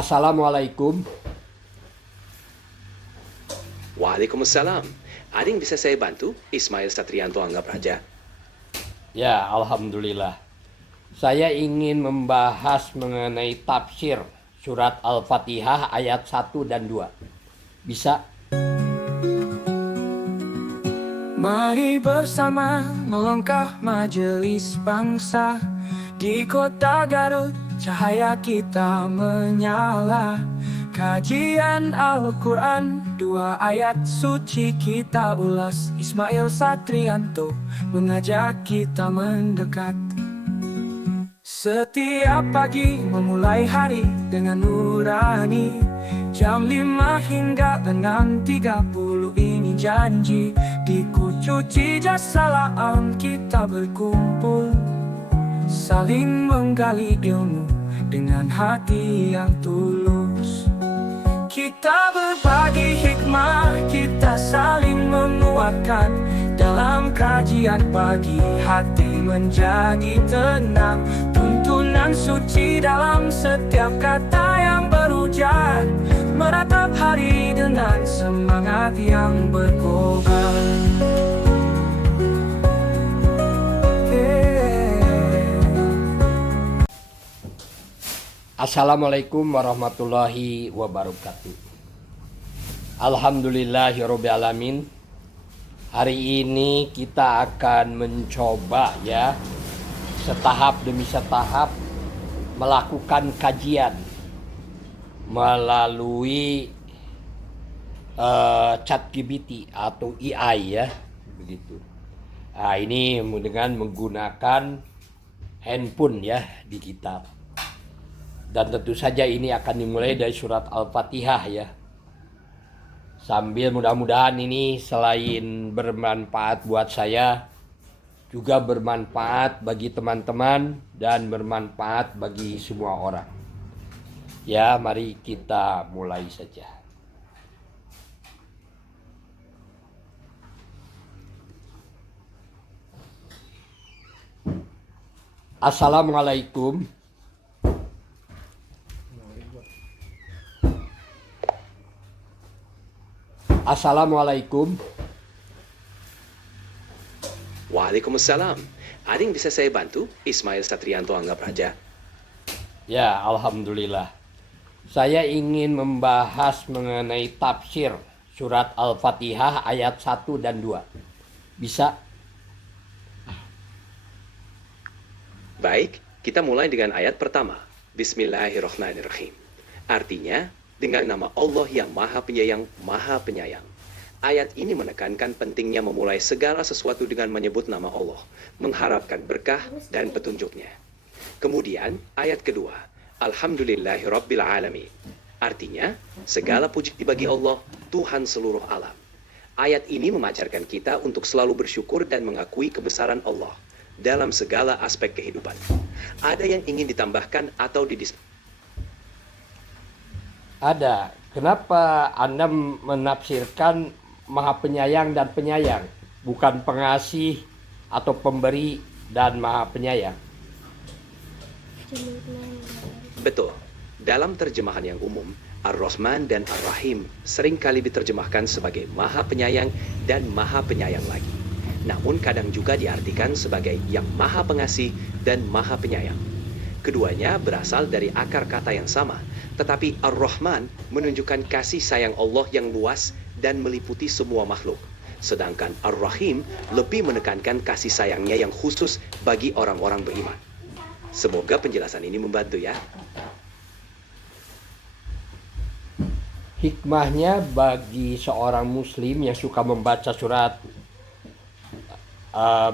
Assalamualaikum. Waalaikumsalam. Ada yang bisa saya bantu? Ismail Satrianto Anggap Raja. Ya, alhamdulillah. Saya ingin membahas mengenai tafsir surat Al-Fatihah ayat 1 dan 2. Bisa? Mari bersama melangkah majelis bangsa. Di kota Garut cahaya kita menyala. Kajian Al-Quran, 2 ayat suci kita ulas. Ismail Satrianto mengajak kita mendekat. Setiap pagi memulai hari dengan nurani. Jam 5 hingga 6.30 ini janji. Di Kucuci Salam kita berkumpul, saling menggali ilmu dengan hati yang tulus. Kita berbagi hikmah, kita saling menguatkan. Dalam kajian pagi hati menjadi tenang. Tuntunan suci dalam setiap kata yang berujar, meratap hari dengan semangat yang berkobar. Assalamualaikum warahmatullahi wabarakatuh. Alhamdulillahirabbil alamin. Hari ini kita akan mencoba setahap demi setahap melakukan kajian melalui ChatGPT atau AI begitu. Nah, ini dengan menggunakan handphone di kita. Dan tentu saja ini akan dimulai dari surat Al-Fatihah Sambil mudah-mudahan ini selain bermanfaat buat saya, juga bermanfaat bagi teman-teman dan bermanfaat bagi semua orang. Mari kita mulai saja. Assalamualaikum. Assalamualaikum. Waalaikumsalam. Ada yang bisa saya bantu? Ismail Satrianto Anggap Raja. Ya, alhamdulillah. Saya ingin membahas mengenai tafsir surat Al-Fatihah ayat 1 dan 2. Bisa? Baik, kita mulai dengan ayat pertama. Bismillahirrahmanirrahim. Artinya, dengan nama Allah yang Maha Penyayang, Maha Penyayang. Ayat ini menekankan pentingnya memulai segala sesuatu dengan menyebut nama Allah, mengharapkan berkah dan petunjuknya. Kemudian, ayat kedua. Alhamdulillahirabbil alamin. Artinya, segala puji bagi Allah, Tuhan seluruh alam. Ayat ini mengajarkan kita untuk selalu bersyukur dan mengakui kebesaran Allah dalam segala aspek kehidupan. Ada yang ingin ditambahkan atau Ada. Kenapa Anda menafsirkan Maha Penyayang dan Penyayang, bukan pengasih atau pemberi dan Maha Penyayang? Betul. Dalam terjemahan yang umum, Ar-Rahman dan Ar-Rahim seringkali diterjemahkan sebagai Maha Penyayang dan Maha Penyayang lagi. Namun kadang juga diartikan sebagai yang Maha Pengasih dan Maha Penyayang. Keduanya berasal dari akar kata yang sama, tetapi Ar-Rahman menunjukkan kasih sayang Allah yang luas dan meliputi semua makhluk. Sedangkan Ar-Rahim lebih menekankan kasih sayangnya yang khusus bagi orang-orang beriman. Semoga penjelasan ini membantu ya. Hikmahnya bagi seorang muslim yang suka membaca surat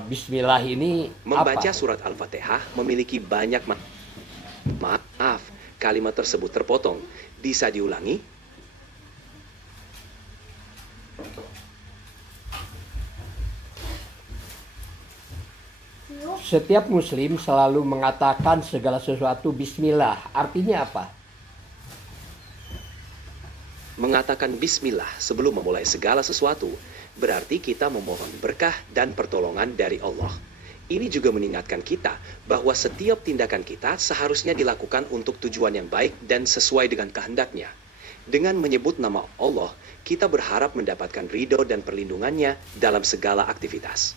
Bismillah ini Membaca apa? surat Al-Fatihah memiliki banyak Maaf, kalimat tersebut terpotong. Bisa diulangi? Setiap muslim selalu mengatakan segala sesuatu Bismillah. Artinya apa? Mengatakan bismillah sebelum memulai segala sesuatu berarti kita memohon berkah dan pertolongan dari Allah. Ini juga mengingatkan kita bahwa setiap tindakan kita seharusnya dilakukan untuk tujuan yang baik dan sesuai dengan kehendaknya. Dengan menyebut nama Allah, kita berharap mendapatkan ridho dan perlindungannya dalam segala aktivitas.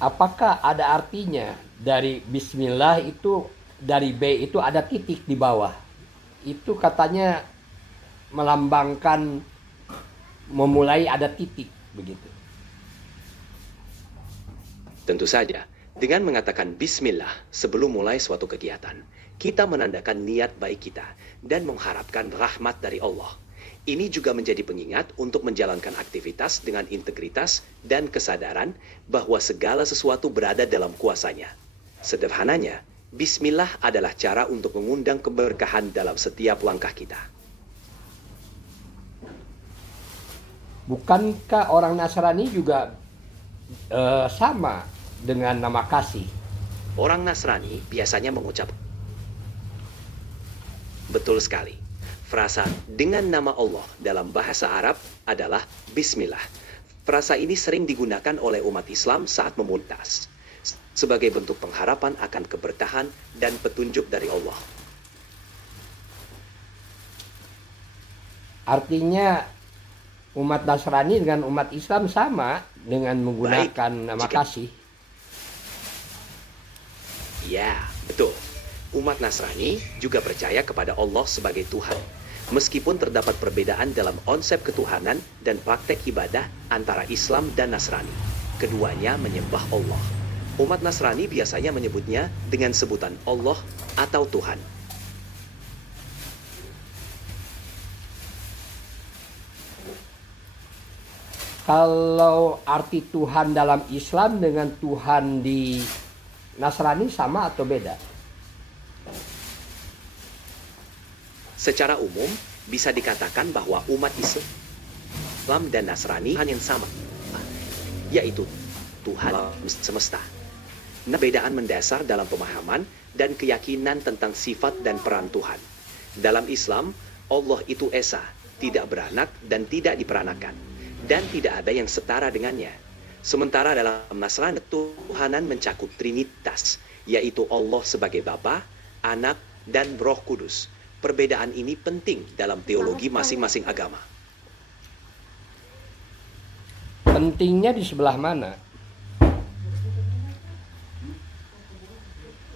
Apakah ada artinya dari Bismillah itu, dari B itu ada titik di bawah? Itu katanya melambangkan memulai ada titik begitu. Tentu saja, dengan mengatakan bismillah sebelum mulai suatu kegiatan, kita menandakan niat baik kita dan mengharapkan rahmat dari Allah. Ini juga menjadi pengingat untuk menjalankan aktivitas dengan integritas dan kesadaran bahwa segala sesuatu berada dalam kuasanya. Sederhananya, bismillah adalah cara untuk mengundang keberkahan dalam setiap langkah kita. Bukankah orang Nasrani juga sama dengan nama kasih? Orang Nasrani biasanya mengucap betul sekali. Frasa dengan nama Allah dalam bahasa Arab adalah Bismillah. Frasa ini sering digunakan oleh umat Islam saat memuntas sebagai bentuk pengharapan akan keberkahan dan petunjuk dari Allah. Artinya umat Nasrani dengan umat Islam sama dengan menggunakan nama kasih. Ya, betul. Umat Nasrani juga percaya kepada Allah sebagai Tuhan. Meskipun terdapat perbedaan dalam konsep ketuhanan dan praktek ibadah antara Islam dan Nasrani, keduanya menyembah Allah. Umat Nasrani biasanya menyebutnya dengan sebutan Allah atau Tuhan. Kalau arti Tuhan dalam Islam dengan Tuhan di Nasrani sama atau beda? Secara umum, bisa dikatakan bahwa umat Islam dan Nasrani Tuhan yang sama, yaitu Tuhan semesta. Perbedaan mendasar dalam pemahaman dan keyakinan tentang sifat dan peran Tuhan. Dalam Islam, Allah itu Esa, tidak beranak dan tidak diperanakan, dan tidak ada yang setara dengannya. Sementara dalam Nasrani, Tuhanan mencakup Trinitas, yaitu Allah sebagai Bapa, Anak, dan Roh Kudus. Perbedaan ini penting dalam teologi masing-masing agama. Pentingnya di sebelah mana?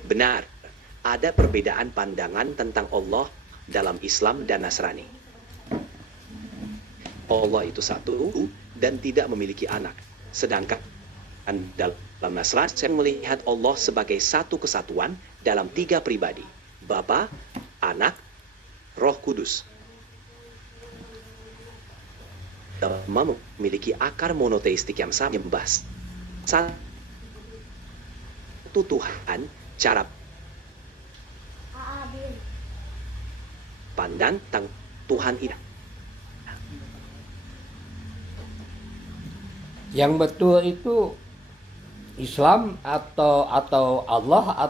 Benar, ada perbedaan pandangan tentang Allah dalam Islam dan Nasrani. Allah itu satu dan tidak memiliki anak. Sedangkan dalam Nasrani, saya melihat Allah sebagai satu kesatuan dalam 3 pribadi. Bapa, Anak, Roh Kudus. Agama memiliki akar monoteistik yang sama, menyembah satu Tuhan, cara pandang tentang Tuhan ini. Yang betul itu Islam atau Allah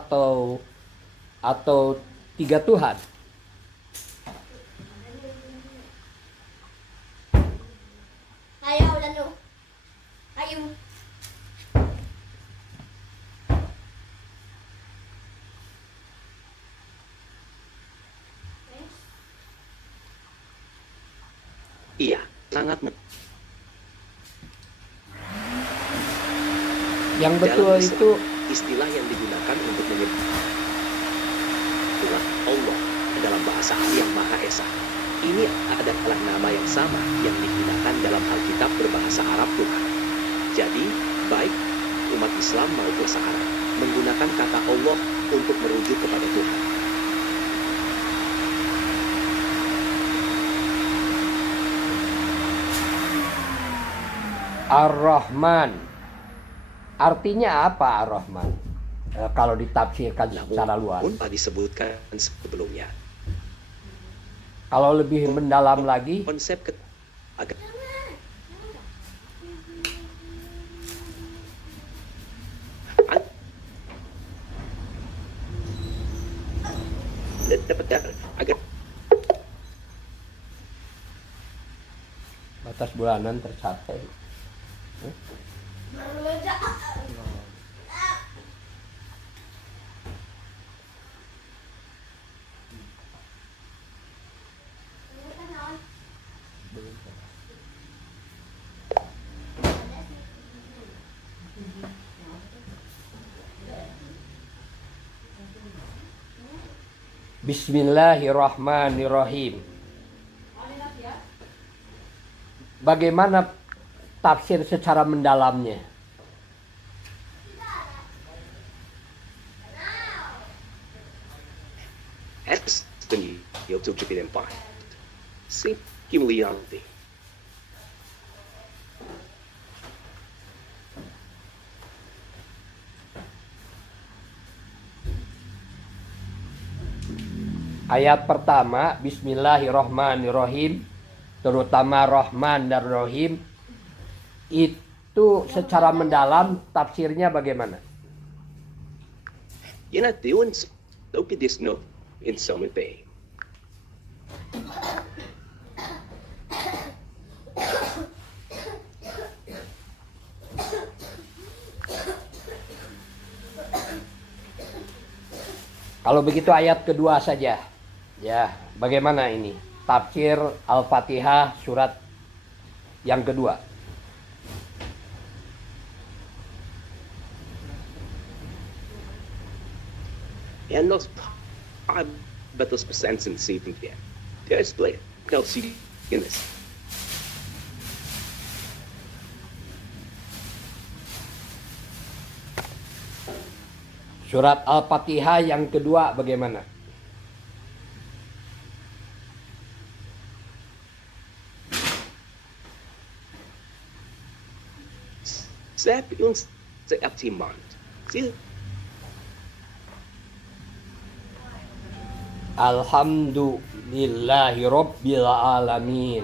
atau 3 Tuhan? Ayaw lalo. Ayaw. Iya, sangat Yang betul dalam Islam, itu istilah yang digunakan untuk menyebut Allah dalam bahasa yang Maha Esa. Ini adalah nama yang sama yang digunakan dalam Alkitab berbahasa Arab Tuhan. Jadi, baik umat Islam maupun bahasa Arab menggunakan kata Allah untuk merujuk kepada Tuhan. Ar-Rahman. Artinya apa Ar-Rahman? Kalau ditafsirkan secara luas. Namun, disebutkan sebelumnya. Kalau lebih mendalam lagi, Konsep agar batas bulanan tercapai. Bismillahirrahmanirrahim. Bagaimana tafsir secara mendalamnya? Essa eu estou te pedindo pai. Simulante. Ayat pertama, Bismillahirrahmanirrahim, terutama Rahman dan Rahim, itu secara mendalam tafsirnya bagaimana? You're not doing so que this no in some way. Kalau begitu ayat kedua saja. Ya, bagaimana ini? Tafsir Al-Fatihah surat yang kedua. En los betos percenten saving them. There's split. No see in this. Surat Al-Fatihah yang kedua bagaimana? Sabi uns sa Aptimant. See? Alhamdulillahi Rabbil Alamin.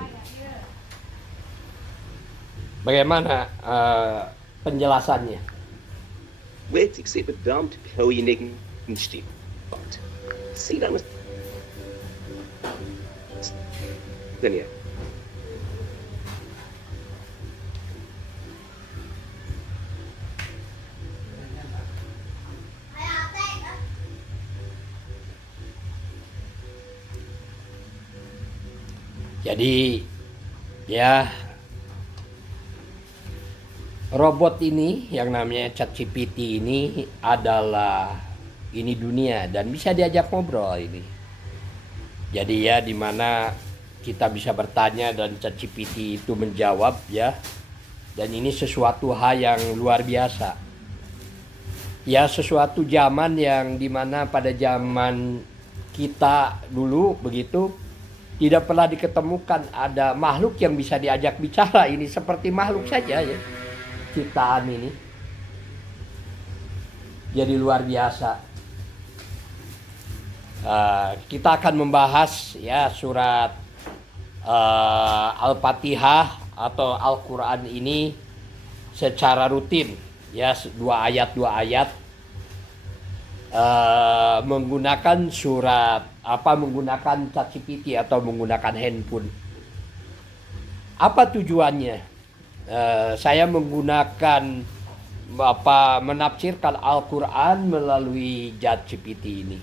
Bagaimana penjelasannya? Weet ik ze bedankt hoe je niks niet wat. Zie dan dan ja. Jadi ya, robot ini yang namanya ChatGPT ini adalah ini dunia dan bisa diajak ngobrol ini. Jadi ya, dimana kita bisa bertanya dan ChatGPT itu menjawab ya. Dan ini sesuatu hal yang luar biasa. Ya, sesuatu zaman yang dimana pada zaman kita dulu begitu tidak pernah diketemukan ada makhluk yang bisa diajak bicara. Ini seperti makhluk saja ya, ciptaan ini. Jadi luar biasa. Kita akan membahas ya surat Al-Fatihah atau Al-Quran ini secara rutin ya, dua ayat menggunakan menggunakan ChatGPT atau menggunakan handphone. Apa tujuannya? Saya menggunakan menafsirkan Al-Quran melalui ChatGPT ini.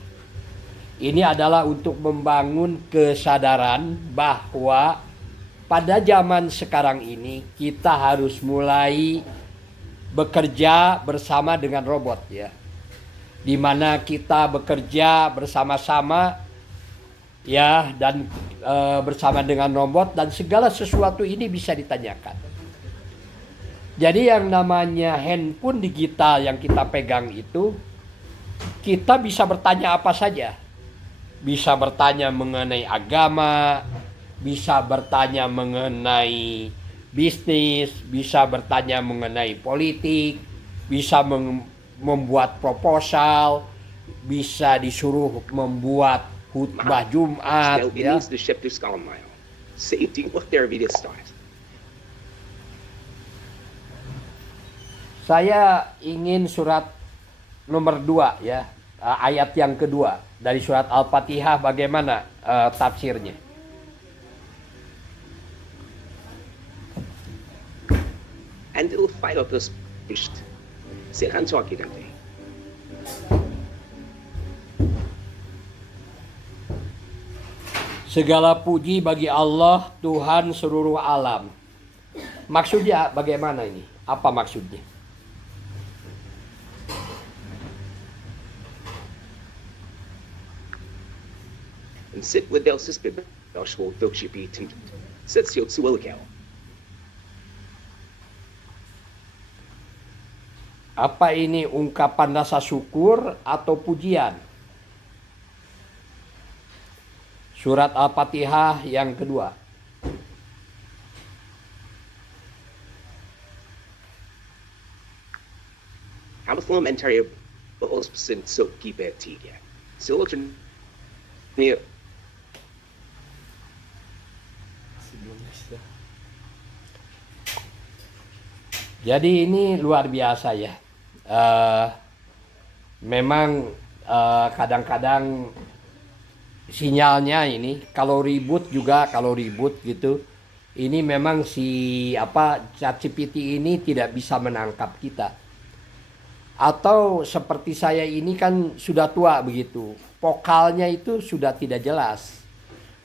Ini adalah untuk membangun kesadaran bahwa pada zaman sekarang ini kita harus mulai bekerja bersama dengan robot ya. Di mana kita bekerja bersama-sama ya, dan bersama dengan robot, dan segala sesuatu ini bisa ditanyakan. Jadi yang namanya handphone digital yang kita pegang itu, kita bisa bertanya apa saja. Bisa bertanya mengenai agama, bisa bertanya mengenai bisnis, bisa bertanya mengenai politik, bisa membuat proposal, bisa disuruh membuat khutbah Jumat ya. Saya ingin surat nomor 2 ya, ayat yang kedua dari surat Al-Fatihah, bagaimana tafsirnya? And it'll fight up this Ist. Silahkan cuaki nanti. Segala puji bagi Allah, Tuhan seluruh alam. Maksudnya bagaimana ini? Apa maksudnya? En sit with del sis bib. Doshwo dokshi bitin. Sit siot suwilkau. Apa ini ungkapan rasa syukur atau pujian? Surat Al-Fatihah yang kedua. Hamathlam entire bahos sin so kibetiga. Silotren ni Jadi ini luar biasa ya. Memang kadang-kadang sinyalnya ini kalau ribut gitu. Ini memang ChatGPT ini tidak bisa menangkap kita. Atau seperti saya ini kan sudah tua begitu. Vokalnya itu sudah tidak jelas.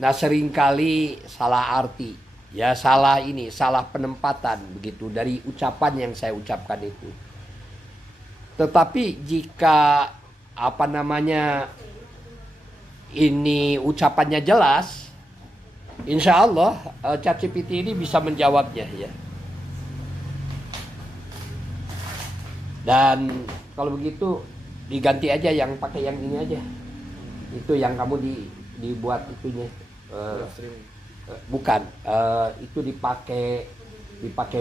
Nah, seringkali salah arti. Ya salah penempatan begitu dari ucapan yang saya ucapkan itu. Tetapi jika ini ucapannya jelas, insya Allah ChatGPT ini bisa menjawabnya ya. Dan kalau begitu diganti aja yang pakai yang ini aja. Itu yang kamu dibuat itunya. Bukan, itu dipakai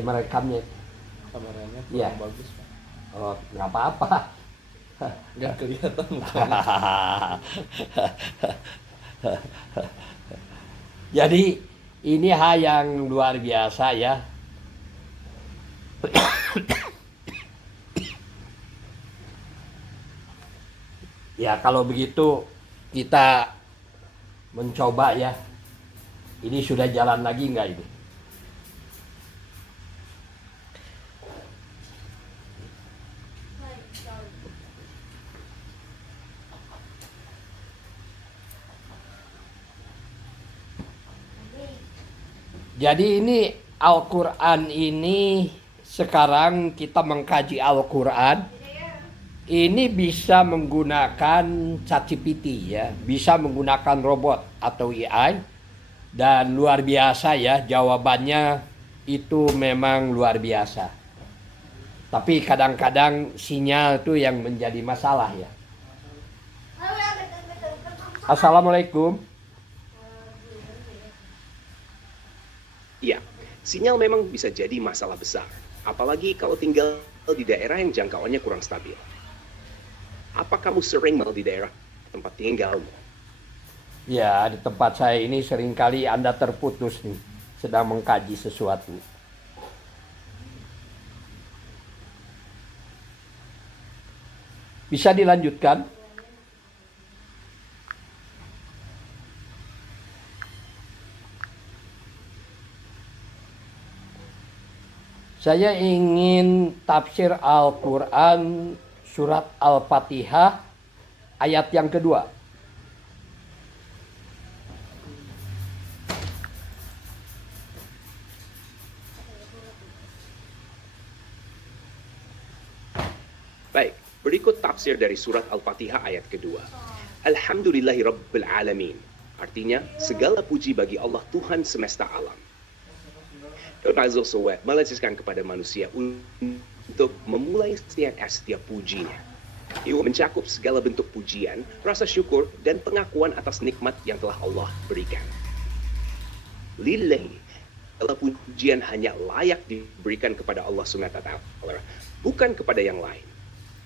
merekamnya. Kameranya Iya. bagus, Pak. Oh, nggak apa-apa. Nggak kelihatan mukanya. Jadi ini hal yang luar biasa ya. Ya kalau begitu kita mencoba ya. Ini sudah jalan lagi nggak ini? Jadi ini Al-Quran ini sekarang kita mengkaji Al-Quran. Ini bisa menggunakan ChatGPT ya, bisa menggunakan robot atau AI. Dan luar biasa ya, jawabannya itu memang luar biasa. Tapi kadang-kadang sinyal itu yang menjadi masalah ya. Assalamualaikum. Ya, sinyal memang bisa jadi masalah besar. Apalagi kalau tinggal di daerah yang jangkauannya kurang stabil. Apa kamu sering mal di daerah tempat tinggalmu? Ya, di tempat saya ini seringkali Anda terputus nih, sedang mengkaji sesuatu. Bisa dilanjutkan? Saya ingin tafsir Al-Quran surat Al-Fatihah ayat yang kedua. Baik, berikut tafsir dari surat Al-Fatihah ayat kedua. Alhamdulillahi Rabbil Alamin. Artinya, segala puji bagi Allah Tuhan semesta alam. Dan Azza wa melanjutkan kepada manusia untuk memulai setiap pujinya. Ia mencakup segala bentuk pujian, rasa syukur, dan pengakuan atas nikmat yang telah Allah berikan. Lillahi, segala pujian hanya layak diberikan kepada Allah SWT, bukan kepada yang lain.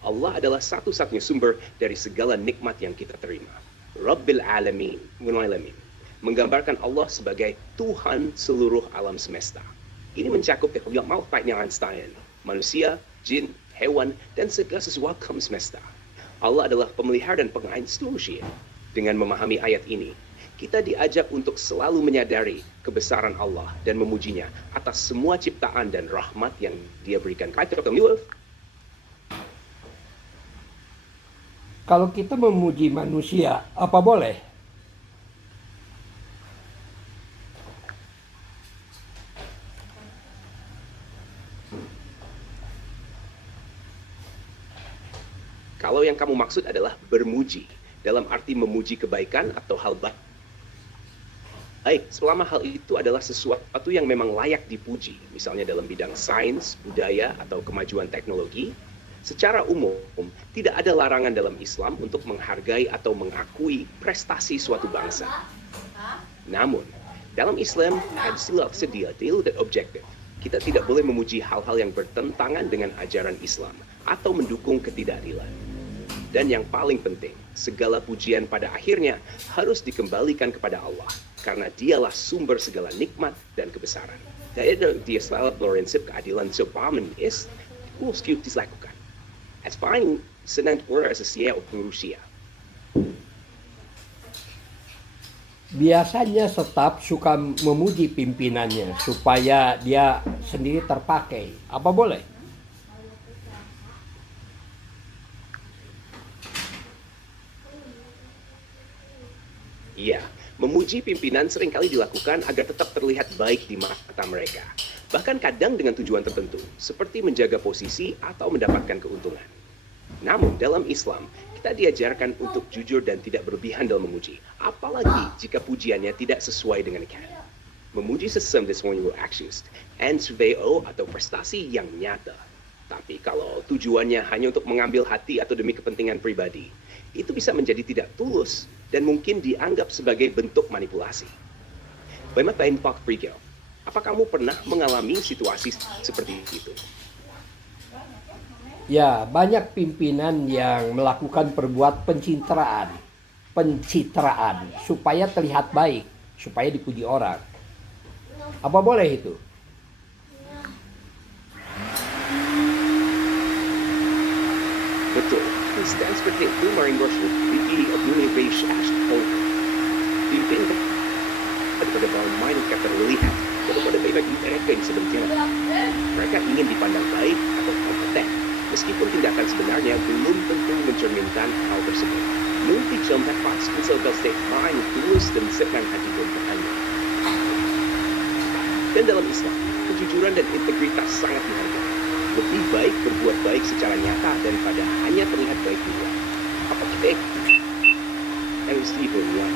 Allah adalah satu-satunya sumber dari segala nikmat yang kita terima. Rabbil Alamin, menggambarkan Allah sebagai Tuhan seluruh alam semesta. Ini mencakup Einstein, manusia, jin, hewan, dan segala sesuatu alam semesta. Allah adalah pemelihara dan pengayaan seluruh syiar. Dengan memahami ayat ini, kita diajak untuk selalu menyadari kebesaran Allah dan memujinya atas semua ciptaan dan rahmat yang Dia berikan. Kalau kita memuji manusia, apa boleh? Kalau yang kamu maksud adalah bermuji, dalam arti memuji kebaikan atau hal baik. Baik, selama hal itu adalah sesuatu yang memang layak dipuji, misalnya dalam bidang sains, budaya, atau kemajuan teknologi, secara umum tidak ada larangan dalam Islam untuk menghargai atau mengakui prestasi suatu bangsa. Namun, dalam Islam ada sedia dan objektif. Kita tidak boleh memuji hal-hal yang bertentangan dengan ajaran Islam atau mendukung ketidakadilan. Dan yang paling penting, segala pujian pada akhirnya harus dikembalikan kepada Allah, karena dialah sumber segala nikmat dan kebesaran. Dahil dia selalu prinsip keadilan sepaman is, harus dilakukan. At fine, senang asosiasi manusia. Biasanya staf suka memuji pimpinannya supaya dia sendiri terpakai. Apa boleh? Iya, memuji pimpinan seringkali dilakukan agar tetap terlihat baik di mata mereka. Bahkan kadang dengan tujuan tertentu, seperti menjaga posisi atau mendapatkan keuntungan. Namun dalam Islam, kita diajarkan untuk jujur dan tidak berlebihan dalam memuji. Apalagi jika pujiannya tidak sesuai dengan ikan. Memuji sesuatu semuanya actions, and surveo atau prestasi yang nyata. Tapi kalau tujuannya hanya untuk mengambil hati atau demi kepentingan pribadi, itu bisa menjadi tidak tulus dan mungkin dianggap sebagai bentuk manipulasi. Bagaimana Pak Frigel? Apa kamu pernah mengalami situasi seperti itu? Ya, banyak pimpinan yang melakukan perbuatan pencitraan supaya terlihat baik, supaya dipuji orang. Apa boleh itu? Betul. Instance seperti itu merenggoskan di dunia British Ashton. Pimpin daripada main kata terlihat daripada baik mereka yang sebenarnya. Mereka ingin dipandang baik atau kompeten, meskipun tindakan sebenarnya belum tentu mencerminkan hal tersebut. Mungkin contoh pas misalkan state main tulus dan senang hati bertanya. Dan dalam Islam, kejujuran dan integritas sangat dihargai. Lebih baik berbuat baik secara nyata daripada hanya terlihat baik di luar. Apa kita yang mesti berbuat?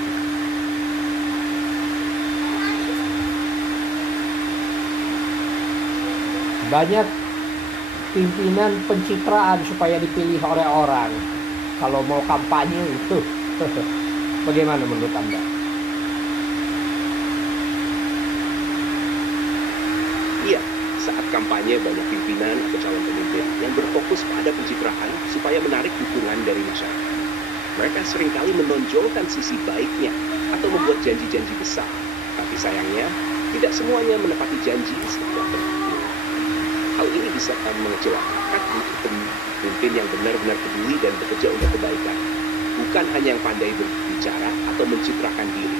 Banyak pimpinan pencitraan supaya dipilih oleh orang. Kalau mau kampanye itu, bagaimana menurut Anda? Iya, saat kampanye banyak pimpinan atau calon pemimpin yang berfokus pada pencitraan supaya menarik dukungan dari masyarakat. Mereka seringkali menonjolkan sisi baiknya atau membuat janji-janji besar. Tapi sayangnya, tidak semuanya menepati janji setelah tertentu. Hal ini bisa mengecewakan pemimpin yang benar-benar peduli dan bekerja untuk kebaikan. Bukan hanya yang pandai berbicara atau mencitrakan diri.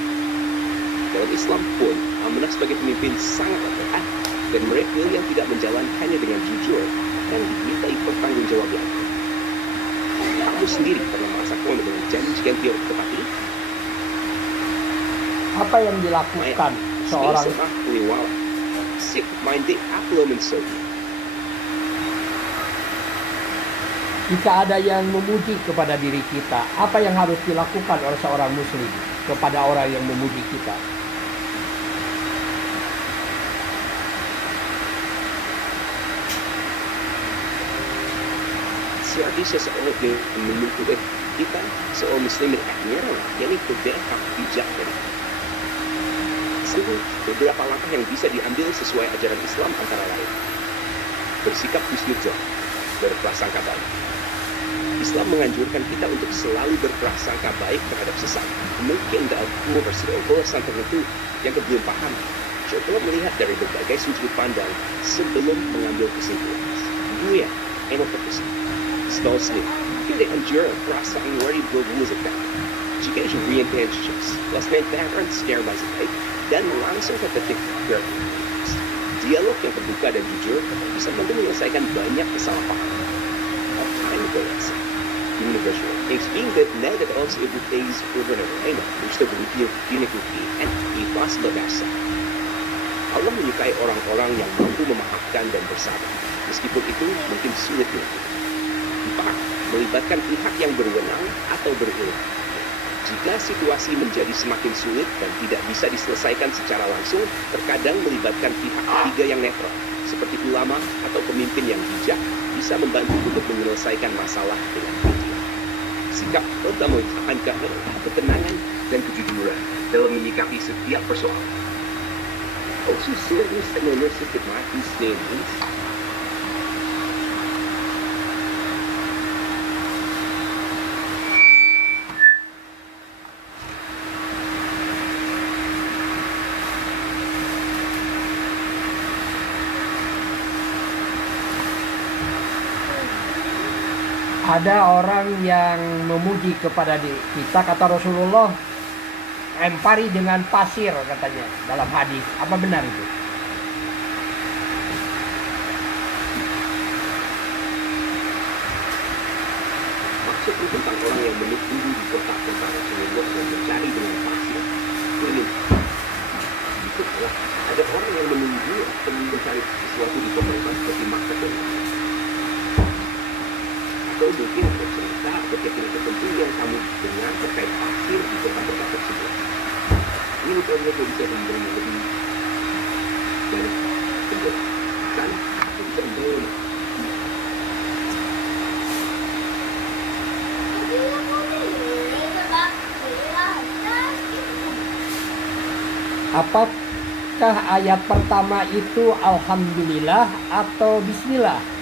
Dalam Islam pun, amanah sebagai pemimpin sangat berat. Dan mereka yang tidak menjalankannya dengan jujur akan dimintai pertanggungjawaban. Kamu sendiri pernah merasakan dengan janji yang tidak tepati? Apa yang dilakukan seorang jika ada yang memuji kepada diri kita, apa yang harus dilakukan oleh seorang muslim kepada orang yang memuji kita? Berarti seseorang yang menuntut kita, seorang muslim akhirnya yang itu berhak bijak dari. Sungguh beberapa langkah yang bisa diambil sesuai ajaran Islam antara lain. Bersikap husnudzon, berprasangka baik. Islam menganjurkan kita untuk selalu berprasangka baik terhadap sesama. Mungkin dalam urusan tertentu yang belum paham, coba melihat dari berbagai sudut pandang sebelum mengambil kesimpulan. Dua, emosi. Seterusnya, kita anjur perasaan worry berbuat sekat. Jika orientasi, lasnya terang secara baik dan langsung ke titik berikut. Dialog yang terbuka dan jujur bisa membantu menyelesaikan banyak kesalahpahaman. Time berasa. universal. Exping dat nadat ons Europees overheid moesten berupia dinikuti en ikhlas berbahasa. Allah menyukai orang-orang yang mampu memaafkan dan bersabar, meskipun itu mungkin sulit dilakukan. 4. Melibatkan pihak yang berwenang atau berilmu. Jika situasi menjadi semakin sulit dan tidak bisa diselesaikan secara langsung, terkadang melibatkan pihak ketiga yang netral, seperti ulama atau pemimpin yang bijak, bisa membantu untuk menyelesaikan masalah dengan keadilan. Sikap pertama akan ketenangan dan kejujuran dalam menyikapi setiap persoalan. Also serious analysis of my statements. Ada orang yang memuji kepada kita, kata Rasulullah, lempari dengan pasir katanya dalam hadis. Apa benar itu? Maksudnya tentang orang yang menunggu di kota-kota Rasulullah dan mencari dengan pasir. Ini adalah ada orang yang menunggu atau mencari sesuatu di kota seperti Makkah dan atau mungkin ada cerita atau keyakinan tertentu yang kamu dengar terkait pasir di kota-kota tersebut. Ini misalnya kalau bisa memberi lebih banyak penjelasan, itu bisa memberi Apakah ayat pertama itu Alhamdulillah atau Bismillah?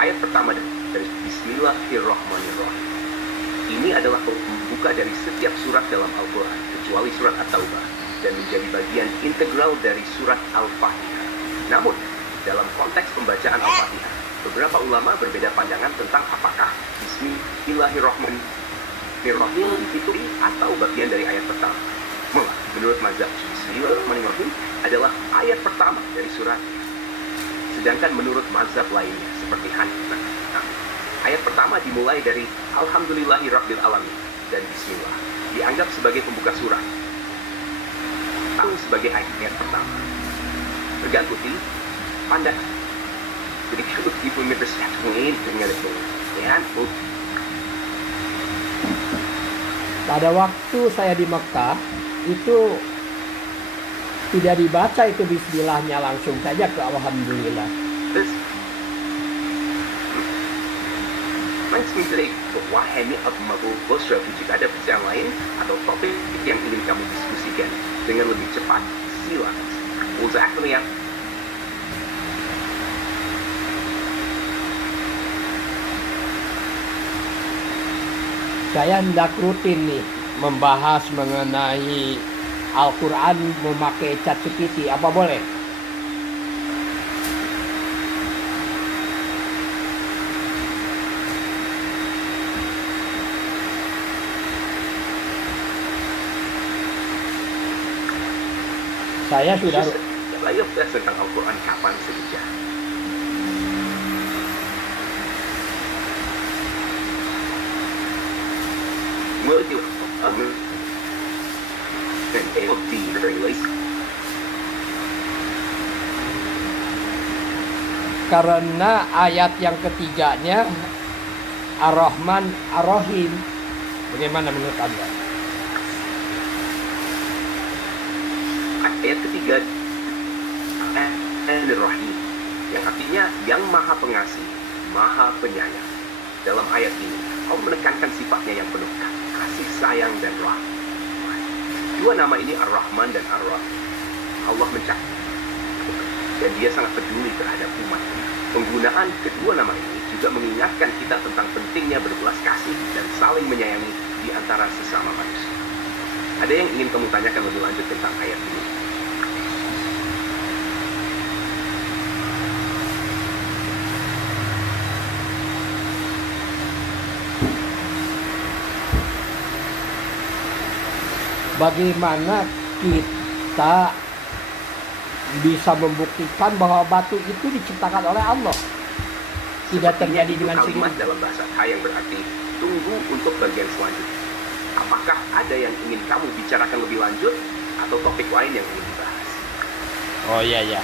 ayat pertama dari Bismillahirrahmanirrahim. Ini adalah pembuka dari setiap surat dalam Al-Quran, kecuali surat At-Taubah, dan menjadi bagian integral dari surat Al-Fatihah. Namun, dalam konteks pembacaan Al-Fatihah, beberapa ulama berbeda pandangan tentang apakah Bismillahirrahmanirrahim difituri atau bagian dari ayat pertama. Menurut mazhab, Bismillahirrahmanirrahim adalah ayat pertama dari surat. Sedangkan menurut mazhab lainnya, seperti Hanafi, ayat pertama dimulai dari Alhamdulillahirabbil alamin dan Bismillah, dianggap sebagai pembuka surat atau sebagai ayat pertama. Tergantung pandangan. Jadi kalau people misunderstand dengan itu, ya. Pada waktu saya di Mekah itu tidak dibaca itu Bismillahnya, langsung saja ke Alhamdulillah. This reminds me today bahwa Hemi Abdul Basra, jika ada yang lain atau topik yang ingin kamu diskusikan dengan lebih cepat, silakan. Exactly ya. Saya hendak rutin nih membahas mengenai Al-Quran memakai ChatGPT. Apa boleh? Saya sudah Saya tentang Al-Quran kapan saja. Will you and able to very late. karena ayat yang ketiganya Ar-Rahman Ar-Rahim. Bagaimana menurut Anda? Ayat ketiga Ar-Rahim, yang artinya yang maha pengasih, maha penyayang. Dalam ayat ini Allah menekankan sifatnya yang penuh kasih sayang dan rahmat. Dua nama ini Ar-Rahman dan Ar-Rahim, Allah mencakup dan dia sangat peduli terhadap umat. Penggunaan kedua nama ini juga mengingatkan kita tentang pentingnya berbelas kasih dan saling menyayangi di antara sesama manusia. Ada yang ingin kamu tanyakan lebih lanjut tentang ayat ini? Bagaimana kita kita bisa membuktikan bahwa batu itu diciptakan oleh Allah. Tidak terjadi dengan kalimat sendiri. dalam bahasa Thai yang berarti tunggu untuk bagian selanjutnya. Apakah ada yang ingin kamu bicarakan lebih lanjut atau topik lain yang ingin dibahas? Oh iya ya.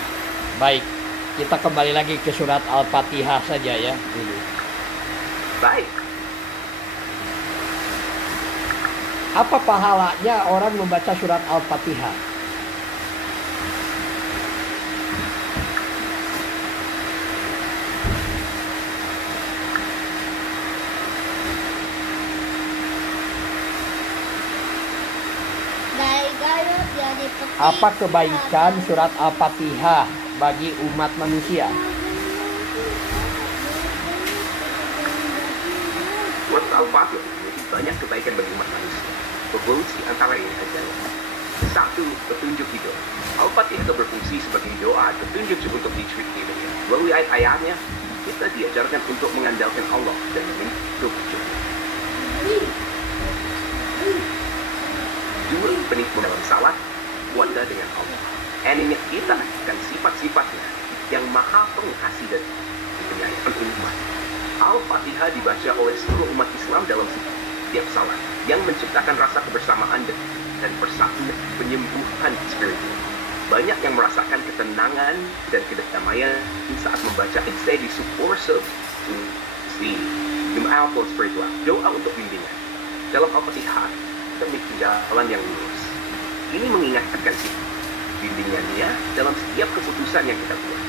Baik, kita kembali lagi ke surat Al-Fatihah saja ya dulu. Baik, Apa pahalanya orang membaca surat Al-Fatihah? Dari Garut jadi peti. Apa kebaikan surat Al-Fatihah bagi umat manusia? surat Al-Fatihah memiliki banyak kebaikan bagi umat manusia. Beberapa antara ini adalah: 1. Petunjuk hidup. Al-Fatihah itu berfungsi sebagai doa petunjuk untuk dicukupi. Melalui ayat-ayatnya, kita diajarkan untuk mengandalkan Allah dan hidup cukup. 2. Penipu dalam salat, wanda dengan Allah. Ingat kita akan sifat-sifatnya yang maha pengasih dan penyayang umat. Al-Fatihah dibaca oleh seluruh umat Islam dalam setiap salat, yang menciptakan rasa kebersamaan dan persatuan, penyembuhan spiritual. Banyak yang merasakan ketenangan dan kedamaian saat membaca essay di supportive spiritual. Doa untuk bimbingan. Dalam Al-Fatihah, kita memiliki jalan yang lurus. Ini mengingatkan bimbingannya dalam setiap keputusan yang kita buat.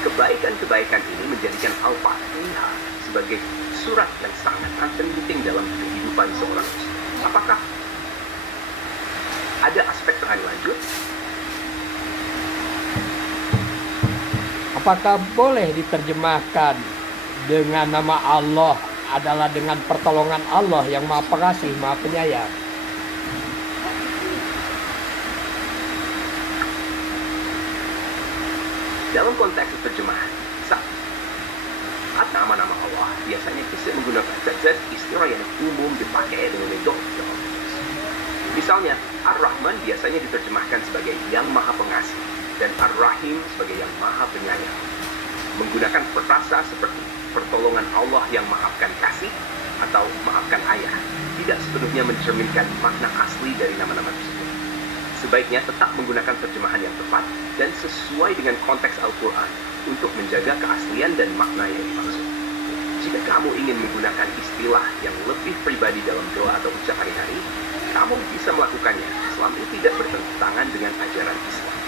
Kebaikan-kebaikan ini menjadikan Al-Fatihah sebagai surat yang sangat penting dalam kehidupan seorang Muslim. Apakah ada aspek lain lanjut? Apakah boleh diterjemahkan dengan nama Allah adalah dengan pertolongan Allah yang Maha Pengasih, Maha Penyayang? Dalam konteks terjemahan, saat nama-nama Allah biasanya bisa menggunakan zat istilah yang umum dipakai dengan bentuk dalam teks. Misalnya, Ar-Rahman biasanya diterjemahkan sebagai yang Maha Pengasih dan Ar-Rahim sebagai yang Maha Penyayang. Menggunakan perkasa seperti pertolongan Allah yang maafkan kasih atau maafkan ayah tidak sepenuhnya mencerminkan makna asli dari nama-nama tersebut. Sebaiknya tetap menggunakan terjemahan yang tepat dan sesuai dengan konteks Al-Quran untuk menjaga keaslian dan makna yang dimaksud. Jika kamu ingin menggunakan istilah yang lebih pribadi dalam doa atau ucapan hari, kamu bisa melakukannya selama itu tidak bertentangan dengan ajaran Islam.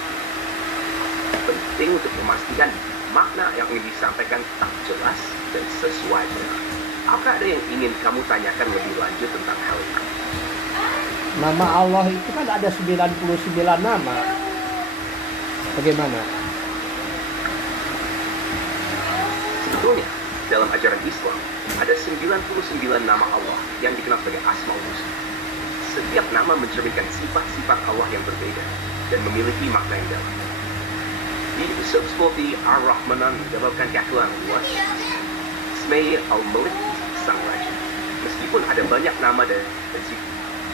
Penting untuk memastikan makna yang ingin disampaikan tetap jelas dan sesuai benar. Apakah ada yang ingin kamu tanyakan lebih lanjut tentang hal ini? Nama Allah itu kan ada 99 nama. Bagaimana? Sebetulnya, dalam ajaran Islam, ada 99 nama Allah yang dikenal sebagai Asmaul Husna. Setiap nama mencerminkan sifat-sifat Allah yang berbeda dan memiliki makna yang dalam. Di seperti Ar-Rahmanan mendapatkan keakhiran luas, Ismail Al-Malik Sang Raja. Meskipun ada banyak nama dan sifat,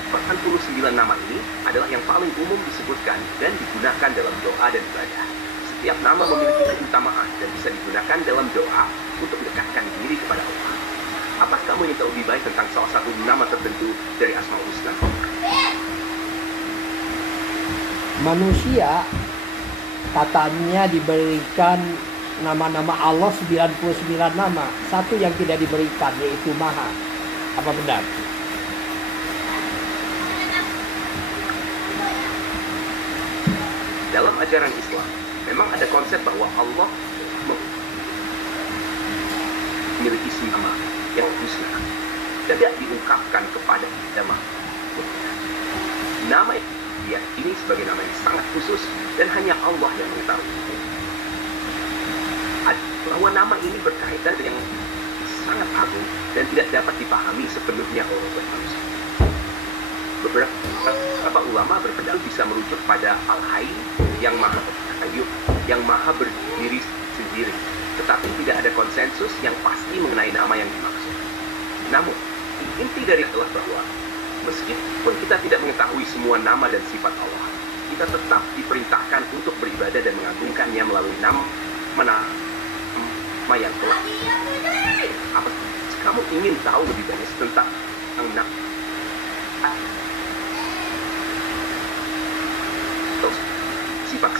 49 nama ini adalah yang paling umum disebutkan dan digunakan dalam doa dan ibadah. Setiap nama memiliki keutamaan dan bisa digunakan dalam doa untuk mendekatkan diri kepada Allah. Apakah kamu ingin tahu lebih baik tentang salah satu nama tertentu dari Asmaul Husna? Manusia katanya diberikan nama-nama Allah 99 nama. Satu yang tidak diberikan yaitu Maha. Apa benar? Dalam ajaran Islam, memang ada konsep bahwa Allah memiliki nama yang husna, tidak diungkapkan kepada kita. Nama ini sebagai nama yang sangat khusus dan hanya Allah yang mengetahui. Bahwa nama ini berkaitan dengan sangat agung dan tidak dapat dipahami sepenuhnya oleh manusia. Beberapa ulama berpendapat bisa merujuk pada Al-Hayy yang maha kayu, yang maha berdiri sendiri, tetapi tidak ada konsensus yang pasti mengenai nama yang dimaksud. Namun, inti dari adalah bahwa meskipun kita tidak mengetahui semua nama dan sifat Allah, kita tetap diperintahkan untuk beribadah dan mengagungkannya melalui nama yang telah. Apa kamu ingin tahu lebih banyak tentang sifat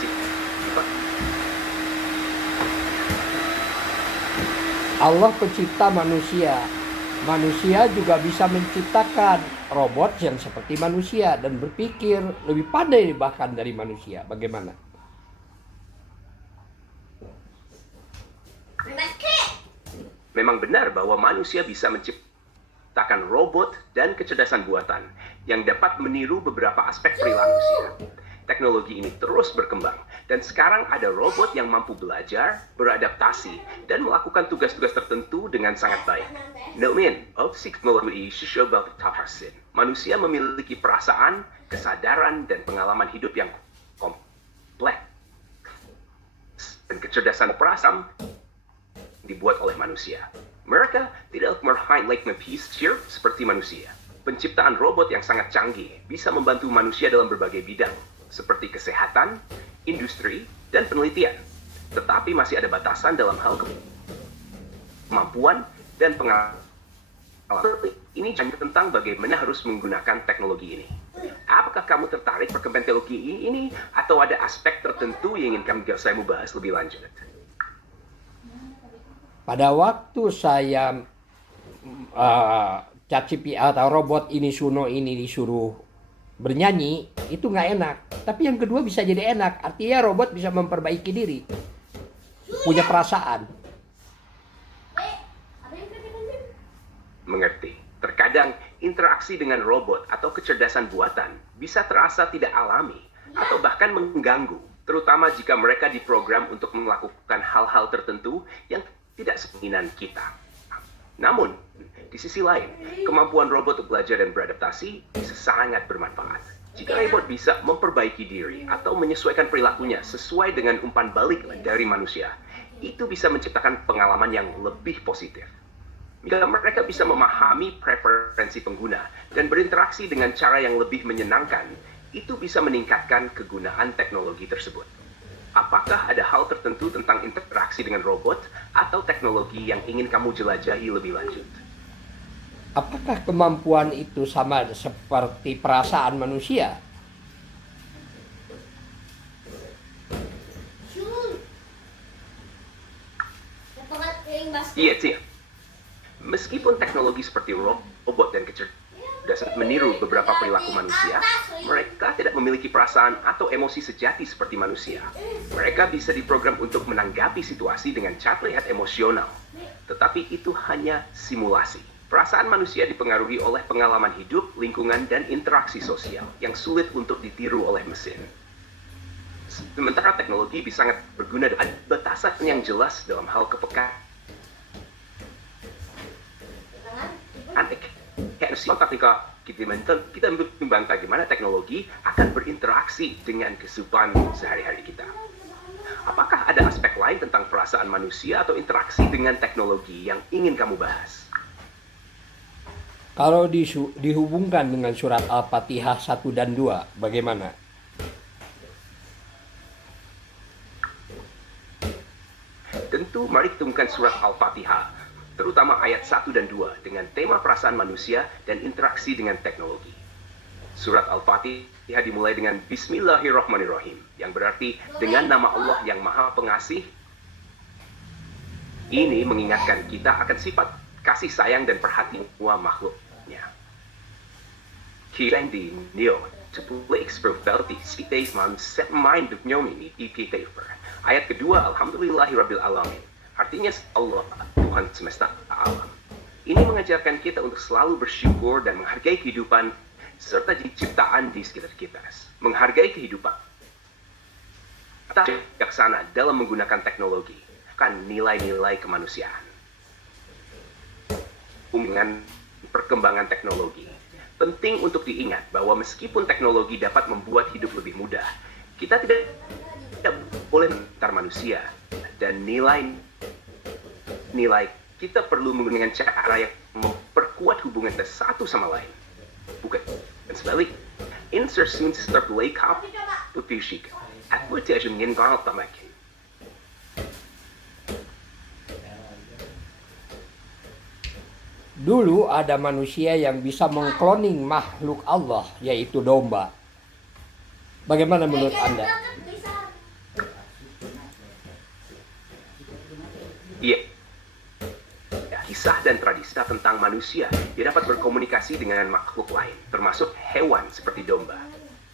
Allah pencipta manusia. Manusia juga bisa menciptakan robot yang seperti manusia dan berpikir lebih pandai bahkan dari manusia. Bagaimana? Memang benar bahwa manusia bisa menciptakan robot dan kecerdasan buatan yang dapat meniru beberapa aspek perilaku manusia. Teknologi ini terus berkembang, dan sekarang ada robot yang mampu belajar, beradaptasi, dan melakukan tugas-tugas tertentu dengan sangat baik. Namun, manusia memiliki perasaan, kesadaran, dan pengalaman hidup yang kompleks. Dan kecerdasan perasaan dibuat oleh manusia. Mereka tidak seperti manusia. Penciptaan robot yang sangat canggih bisa membantu manusia dalam berbagai bidang, seperti kesehatan, industri, dan penelitian. Tetapi masih ada batasan dalam hal kemampuan dan pengalaman. Ini hanya tentang bagaimana harus menggunakan teknologi ini. Apakah kamu tertarik perkembangan teknologi ini, atau ada aspek tertentu yang ingin saya bahas lebih lanjut? Pada waktu saya ChatGPT atau robot ini Suno ini disuruh bernyanyi, itu nggak enak. Tapi yang kedua bisa jadi enak. Artinya robot bisa memperbaiki diri, punya perasaan. Mengerti. Terkadang interaksi dengan robot atau kecerdasan buatan bisa terasa tidak alami atau bahkan mengganggu, terutama jika mereka diprogram untuk melakukan hal-hal tertentu yang tidak sekeinginan kita. Namun, di sisi lain, kemampuan robot untuk belajar dan beradaptasi bisa sangat bermanfaat. Jika robot bisa memperbaiki diri atau menyesuaikan perilakunya sesuai dengan umpan balik dari manusia, itu bisa menciptakan pengalaman yang lebih positif. Jika mereka bisa memahami preferensi pengguna dan berinteraksi dengan cara yang lebih menyenangkan, itu bisa meningkatkan kegunaan teknologi tersebut. Apakah ada hal tertentu tentang interaksi dengan robot atau teknologi yang ingin kamu jelajahi lebih lanjut? Apakah kemampuan itu sama seperti perasaan manusia? Iya, sih. Meskipun teknologi seperti robot dan kecerdasan meniru beberapa perilaku manusia, mereka tidak memiliki perasaan atau emosi sejati seperti manusia. Mereka bisa diprogram untuk menanggapi situasi dengan cara terlihat emosional. Tetapi itu hanya simulasi. Perasaan manusia dipengaruhi oleh pengalaman hidup, lingkungan, dan interaksi sosial yang sulit untuk ditiru oleh mesin. Sementara teknologi bisa sangat berguna dengan batasan yang jelas dalam hal kepekaan. Ketika kita mempertimbangkan bagaimana teknologi akan berinteraksi dengan kehidupan sehari-hari kita. Apakah ada aspek lain tentang perasaan manusia atau interaksi dengan teknologi yang ingin kamu bahas? Kalau dihubungkan dengan surat Al-Fatihah 1 dan 2, bagaimana? Tentu, mari kita temukan surat Al-Fatihah, terutama ayat 1 dan 2, dengan tema perasaan manusia dan interaksi dengan teknologi. Surat Al-Fatihah dimulai dengan Bismillahirrahmanirrahim, yang berarti dengan nama Allah yang Maha Pengasih. Ini mengingatkan kita akan sifat kasih sayang dan perhatian semua makhluknya. Kirendi Neo, ayat kedua, Alhamdulillahirrabbilalamin. Artinya Allah, Tuhan semesta alam. Ini mengajarkan kita untuk selalu bersyukur dan menghargai kehidupan serta ciptaan di sekitar kita. Menghargai kehidupan. Kita bijaksana dalam menggunakan teknologi, kan nilai-nilai kemanusiaan. Dengan perkembangan teknologi, penting untuk diingat bahwa meskipun teknologi dapat membuat hidup lebih mudah, kita tidak boleh mentar manusia dan nilai kita perlu menggunakan cara yang memperkuat hubungan kita satu sama lain, bukan dan sebalik. Insert soon start wake up physik. At wordt deze mengin ganal tamak. Dulu ada manusia yang bisa mengkloning makhluk Allah, yaitu domba. Bagaimana menurut Anda? Iya. Ya, kisah dan tradisi tentang manusia yang dapat berkomunikasi dengan makhluk lain, termasuk hewan seperti domba.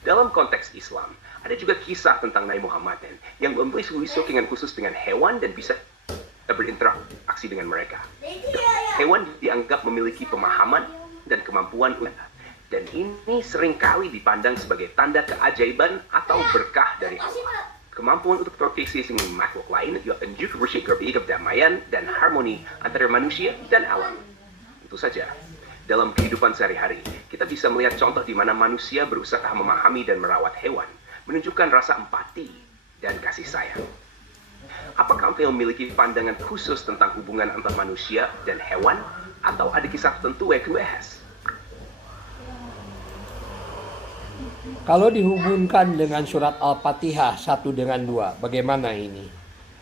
Dalam konteks Islam, ada juga kisah tentang Nabi Muhammad yang membeli dengan khusus dengan hewan dan bisa berinteraksi dengan mereka. Hewan dianggap memiliki pemahaman dan kemampuan dan ini seringkali dipandang sebagai tanda keajaiban atau berkah dari Allah. Kemampuan untuk berkomunikasi dengan makhluk lain juga bersifat kedamaian dan harmoni antara manusia dan alam. Tentu saja, dalam kehidupan sehari-hari, kita bisa melihat contoh di mana manusia berusaha memahami dan merawat hewan, menunjukkan rasa empati dan kasih sayang. Apakah Anda memiliki pandangan khusus tentang hubungan antara manusia dan hewan? Atau ada kisah tertentu yang dibahas? Kalau dihubungkan dengan surat Al-Fatihah 1 dengan 2, bagaimana ini?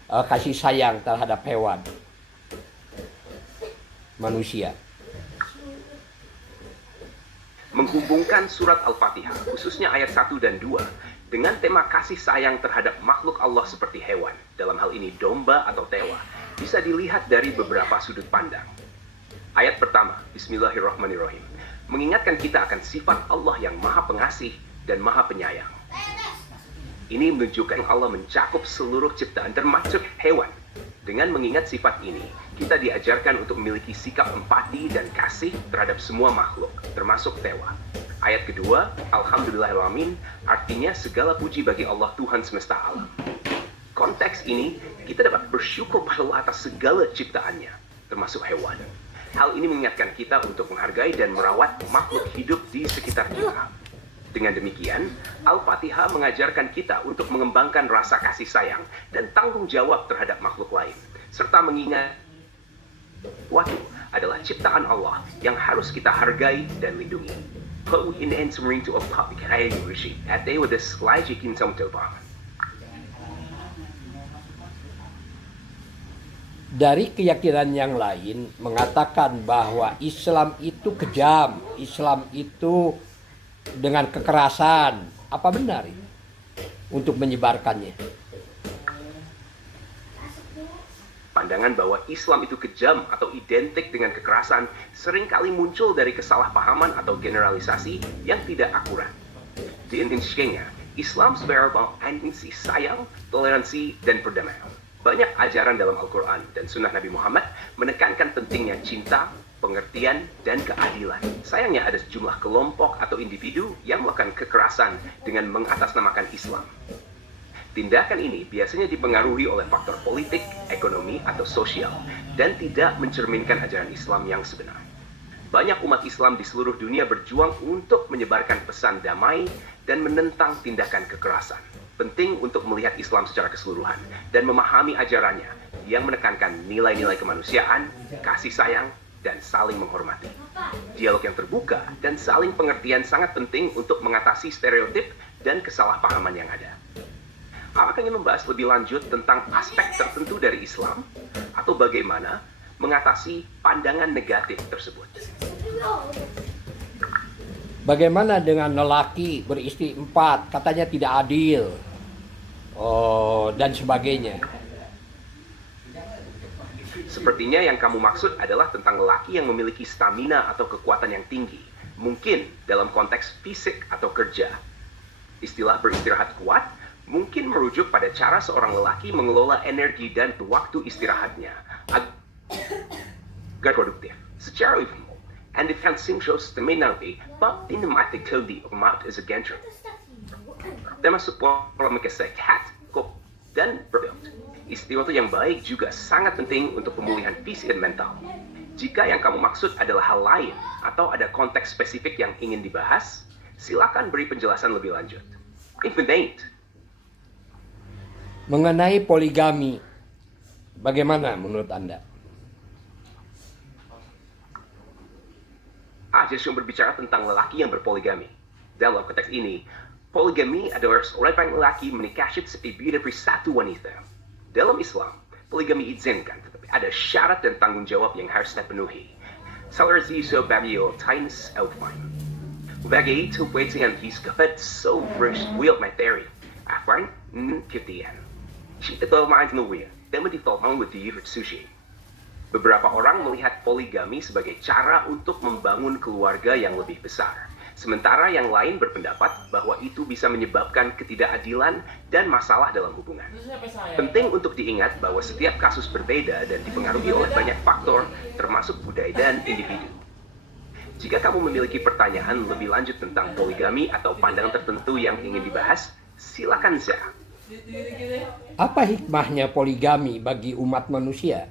Kasih sayang terhadap hewan, manusia. Menghubungkan surat Al-Fatihah, khususnya ayat 1 dan 2, dengan tema kasih sayang terhadap makhluk Allah seperti hewan, dalam hal ini domba atau tewa, bisa dilihat dari beberapa sudut pandang. Ayat pertama, Bismillahirrahmanirrahim, mengingatkan kita akan sifat Allah yang maha pengasih dan maha penyayang. Ini menunjukkan Allah mencakup seluruh ciptaan termasuk hewan. Dengan mengingat sifat ini, kita diajarkan untuk memiliki sikap empati dan kasih terhadap semua makhluk, termasuk tewa. Ayat kedua, Alhamdulillahirrahmanirrahim, artinya segala puji bagi Allah Tuhan semesta alam. Konteks ini, kita dapat bersyukur pada Allah atas segala ciptaannya, termasuk hewan. Hal ini mengingatkan kita untuk menghargai dan merawat makhluk hidup di sekitar kita. Dengan demikian, Al-Fatihah mengajarkan kita untuk mengembangkan rasa kasih sayang dan tanggung jawab terhadap makhluk lain, serta mengingat waktu adalah ciptaan Allah yang harus kita hargai dan lindungi. Kalau ini entering to a public area regime, at they were the slide in some Dari keyakinan yang lain mengatakan bahwa Islam itu kejam, Islam itu dengan kekerasan. Apa benar ini untuk menyebarkannya? Pandangan bahwa Islam itu kejam atau identik dengan kekerasan seringkali muncul dari kesalahpahaman atau generalisasi yang tidak akurat. Di intinya, Islam sebenarnya kasih sayang, toleransi, dan perdamaian. Banyak ajaran dalam Al-Quran dan Sunnah Nabi Muhammad menekankan pentingnya cinta, pengertian, dan keadilan. Sayangnya ada sejumlah kelompok atau individu yang melakukan kekerasan dengan mengatasnamakan Islam. Tindakan ini biasanya dipengaruhi oleh faktor politik, ekonomi, atau sosial, dan tidak mencerminkan ajaran Islam yang sebenar. Banyak umat Islam di seluruh dunia berjuang untuk menyebarkan pesan damai dan menentang tindakan kekerasan. Penting untuk melihat Islam secara keseluruhan dan memahami ajarannya yang menekankan nilai-nilai kemanusiaan, kasih sayang, dan saling menghormati. Dialog yang terbuka dan saling pengertian sangat penting untuk mengatasi stereotip dan kesalahpahaman yang ada. Apakah ingin membahas lebih lanjut tentang aspek tertentu dari Islam atau bagaimana mengatasi pandangan negatif tersebut? Bagaimana dengan lelaki beristri 4, katanya tidak adil, dan sebagainya. Sepertinya yang kamu maksud adalah tentang lelaki yang memiliki stamina atau kekuatan yang tinggi, mungkin dalam konteks fisik atau kerja. Istilah beristirahat kuat mungkin merujuk pada cara seorang lelaki mengelola energi dan waktu istirahatnya agar produktif. Secara umum, and the fencing shows dominantly, but in the methodology of mouth is against termasuk pola sehat, dan berbuat. Istirahat yang baik juga sangat penting untuk pemulihan fisik dan mental. Jika yang kamu maksud adalah hal lain atau ada konteks spesifik yang ingin dibahas, silakan beri penjelasan lebih lanjut. Infinite. Mengenai poligami, bagaimana menurut Anda? Yesus yang berbicara tentang lelaki yang berpoligami. Dalam konteks ini, Poligami adalah seorang lelaki menikah lebih dari satu wanita. Dalam Islam, poligami diizinkan, tetapi ada syarat dan tanggung jawab yang harus dipenuhi. Salah satu bagi times outline. Bagi itu waiting hiskat so berwild materi. Afwan, kitian. Kita tahu main nuwir, dan ditolong with the sushi. Beberapa orang melihat poligami sebagai cara untuk membangun keluarga yang lebih besar. Sementara yang lain berpendapat bahwa itu bisa menyebabkan ketidakadilan dan masalah dalam hubungan. Penting untuk diingat bahwa setiap kasus berbeda dan dipengaruhi oleh banyak faktor, termasuk budaya dan individu. Jika kamu memiliki pertanyaan lebih lanjut tentang poligami atau pandangan tertentu yang ingin dibahas, silakan Zah. Apa hikmahnya poligami bagi umat manusia?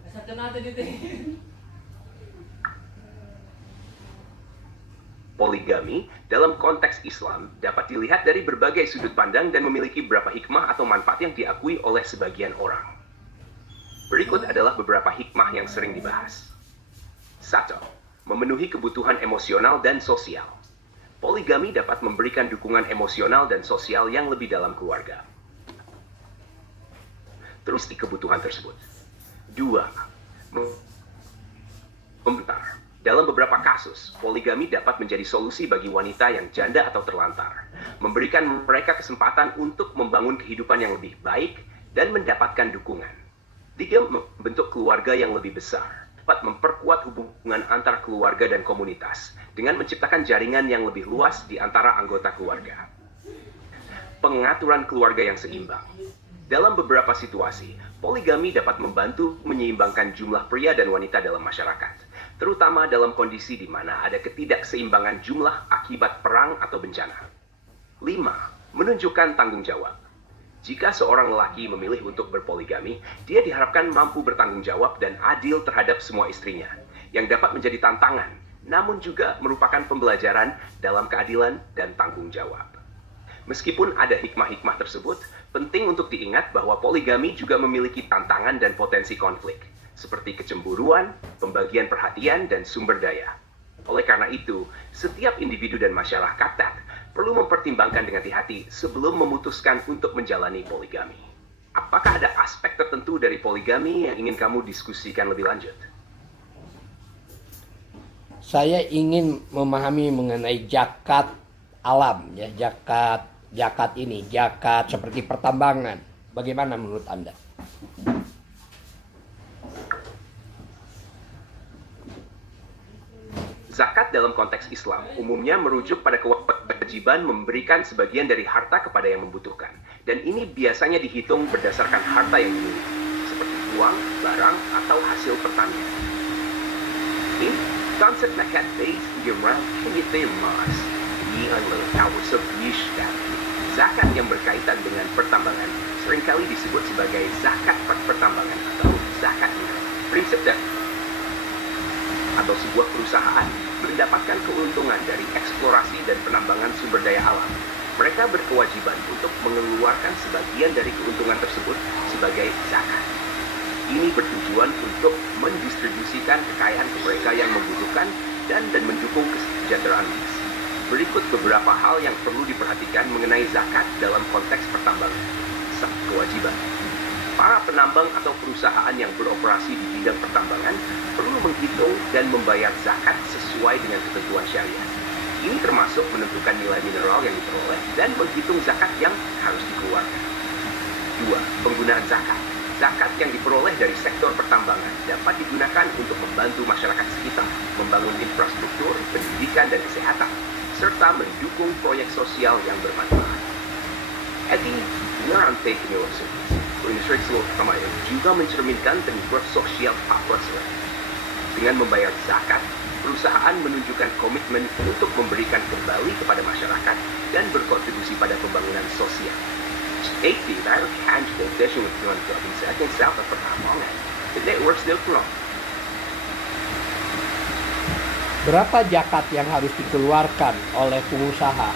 Poligami dalam konteks Islam dapat dilihat dari berbagai sudut pandang dan memiliki beberapa hikmah atau manfaat yang diakui oleh sebagian orang. Berikut adalah beberapa hikmah yang sering dibahas. 1. Memenuhi kebutuhan emosional dan sosial. Poligami dapat memberikan dukungan emosional dan sosial yang lebih dalam keluarga. Terus di kebutuhan tersebut. 2. Membentar. Dalam beberapa kasus, poligami dapat menjadi solusi bagi wanita yang janda atau terlantar, memberikan mereka kesempatan untuk membangun kehidupan yang lebih baik dan mendapatkan dukungan. 3. Membentuk keluarga yang lebih besar, dapat memperkuat hubungan antar keluarga dan komunitas dengan menciptakan jaringan yang lebih luas di antara anggota keluarga. Pengaturan keluarga yang seimbang. Dalam beberapa situasi, poligami dapat membantu menyeimbangkan jumlah pria dan wanita dalam masyarakat, terutama dalam kondisi di mana ada ketidakseimbangan jumlah akibat perang atau bencana. 5. Menunjukkan tanggung jawab. Jika seorang lelaki memilih untuk berpoligami, dia diharapkan mampu bertanggung jawab dan adil terhadap semua istrinya, yang dapat menjadi tantangan, namun juga merupakan pembelajaran dalam keadilan dan tanggung jawab. Meskipun ada hikmah-hikmah tersebut, penting untuk diingat bahwa poligami juga memiliki tantangan dan potensi konflik, seperti kecemburuan, pembagian perhatian, dan sumber daya. Oleh karena itu, setiap individu dan masyarakat perlu mempertimbangkan dengan hati-hati sebelum memutuskan untuk menjalani poligami. Apakah ada aspek tertentu dari poligami yang ingin kamu diskusikan lebih lanjut? Saya ingin memahami mengenai zakat alam, ya, zakat ini, zakat seperti pertambangan. Bagaimana menurut Anda? Zakat dalam konteks Islam umumnya merujuk pada kewajiban memberikan sebagian dari harta kepada yang membutuhkan. Dan ini biasanya dihitung berdasarkan harta yang dimiliki, seperti uang, barang, atau hasil pertanian. Ini konsep zakat based mas zakat yang berkaitan dengan pertambangan seringkali disebut sebagai zakat pertambangan atau zakat nilai. Prinsip dan atau sebuah perusahaan mendapatkan keuntungan dari eksplorasi dan penambangan sumber daya alam. Mereka berkewajiban untuk mengeluarkan sebagian dari keuntungan tersebut sebagai zakat. Ini bertujuan untuk mendistribusikan kekayaan ke mereka yang membutuhkan dan mendukung kesejahteraan. Berikut beberapa hal yang perlu diperhatikan mengenai zakat dalam konteks pertambangan. Kewajiban. Para penambang atau perusahaan yang beroperasi di bidang pertambangan perlu menghitung dan membayar zakat sesuai dengan ketentuan syariat. Ini termasuk menentukan nilai mineral yang diperoleh dan menghitung zakat yang harus dikeluarkan. 2. Penggunaan zakat. Zakat yang diperoleh dari sektor pertambangan dapat digunakan untuk membantu masyarakat sekitar, membangun infrastruktur, pendidikan, dan kesehatan, serta mendukung proyek sosial yang bermanfaat. Rantai penyelesaian industri seluruh Kamayan juga mencerminkan pengikut sosial Papua. Dengan membayar zakat, perusahaan menunjukkan komitmen untuk memberikan kembali kepada masyarakat dan berkontribusi pada pembangunan sosial. 8. Direct tangible addition with non province akan self pertambangan. The network still grow. Berapa zakat yang harus dikeluarkan oleh pengusaha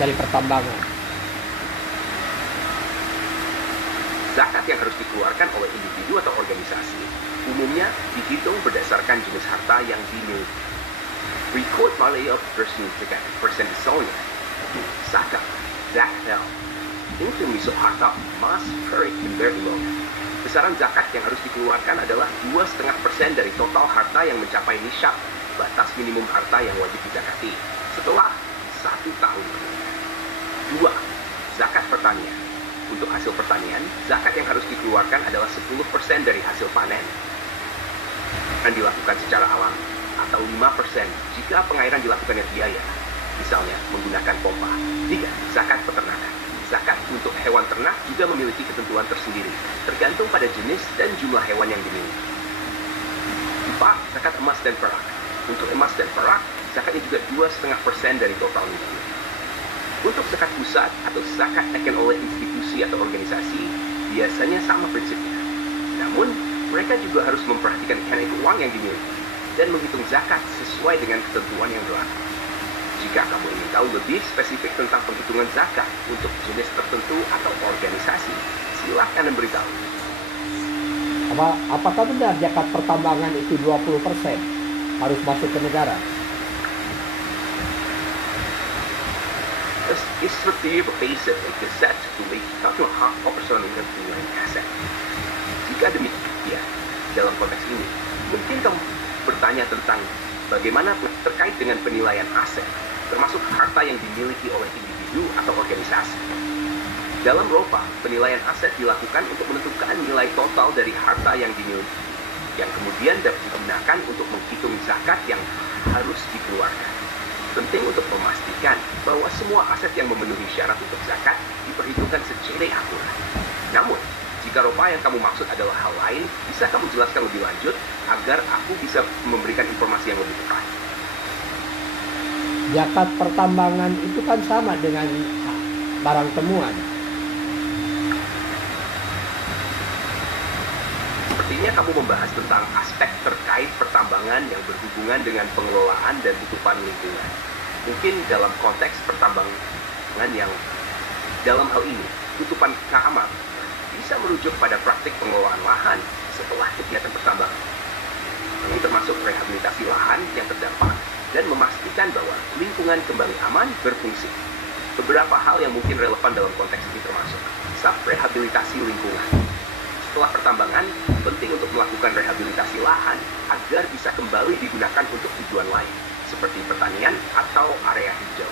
dari pertambangan? Zakat yang harus dikeluarkan oleh individu atau organisasi umumnya dihitung berdasarkan jenis harta yang dimiliki. Record value of person zakat persen soalnya Zakat, zakat, ini termasuk harta emas, perak, dan berlian. Besaran zakat yang harus dikeluarkan adalah 2,5% dari total harta yang mencapai nisab, batas minimum harta yang wajib dizakati, setelah 1 tahun. 2. Zakat pertanian. Untuk hasil pertanian, zakat yang harus dikeluarkan adalah 10% dari hasil panen. Dan dilakukan secara alam, atau 5% jika pengairan dilakukannya biaya, misalnya menggunakan pompa. 3. Zakat peternakan. Zakat untuk hewan ternak juga memiliki ketentuan tersendiri, tergantung pada jenis dan jumlah hewan yang dimiliki. 4. Zakat emas dan perak. Untuk emas dan perak, zakatnya juga 2,5% dari total nilai. Untuk zakat pusat atau zakat taken oleh institusi atau organisasi, biasanya sama prinsipnya. Namun, mereka juga harus memperhatikan mekanik uang yang dimiliki dan menghitung zakat sesuai dengan ketentuan yang berlaku. Jika kamu ingin tahu lebih spesifik tentang penghitungan zakat untuk jenis tertentu atau organisasi, silakan memberitahu. Apakah benar zakat pertambangan itu 20% harus masuk ke negara? Is seperti basic gezet publik tapi hak operasional dengan aset. Jika demikian, dalam konteks ini, mungkin kamu bertanya tentang bagaimana terkait dengan penilaian aset, termasuk harta yang dimiliki oleh individu atau organisasi. Dalam ROPA, penilaian aset dilakukan untuk menentukan nilai total dari harta yang dimiliki, yang kemudian dapat digunakan untuk menghitung zakat yang harus dikeluarkan. Penting untuk memastikan bahwa semua aset yang memenuhi syarat untuk zakat diperhitungkan secara akurat. Namun, jika ROPA yang kamu maksud adalah hal lain, bisa kamu jelaskan lebih lanjut agar aku bisa memberikan informasi yang lebih tepat. Zakat pertambangan itu kan sama dengan barang temuan. Sepertinya kamu membahas tentang aspek terkait pertambangan yang berhubungan dengan pengelolaan dan tutupan lingkungan. Mungkin dalam konteks pertambangan yang dalam hal ini, tutupan kamar bisa merujuk pada praktik pengelolaan lahan setelah kegiatan pertambangan. Ini termasuk rehabilitasi lahan yang terdampak dan memastikan bahwa lingkungan kembali aman berfungsi. Beberapa hal yang mungkin relevan dalam konteks ini termasuk rehabilitasi lingkungan. Setelah pertambangan, penting untuk melakukan rehabilitasi lahan agar bisa kembali digunakan untuk tujuan lain, seperti pertanian atau area hijau.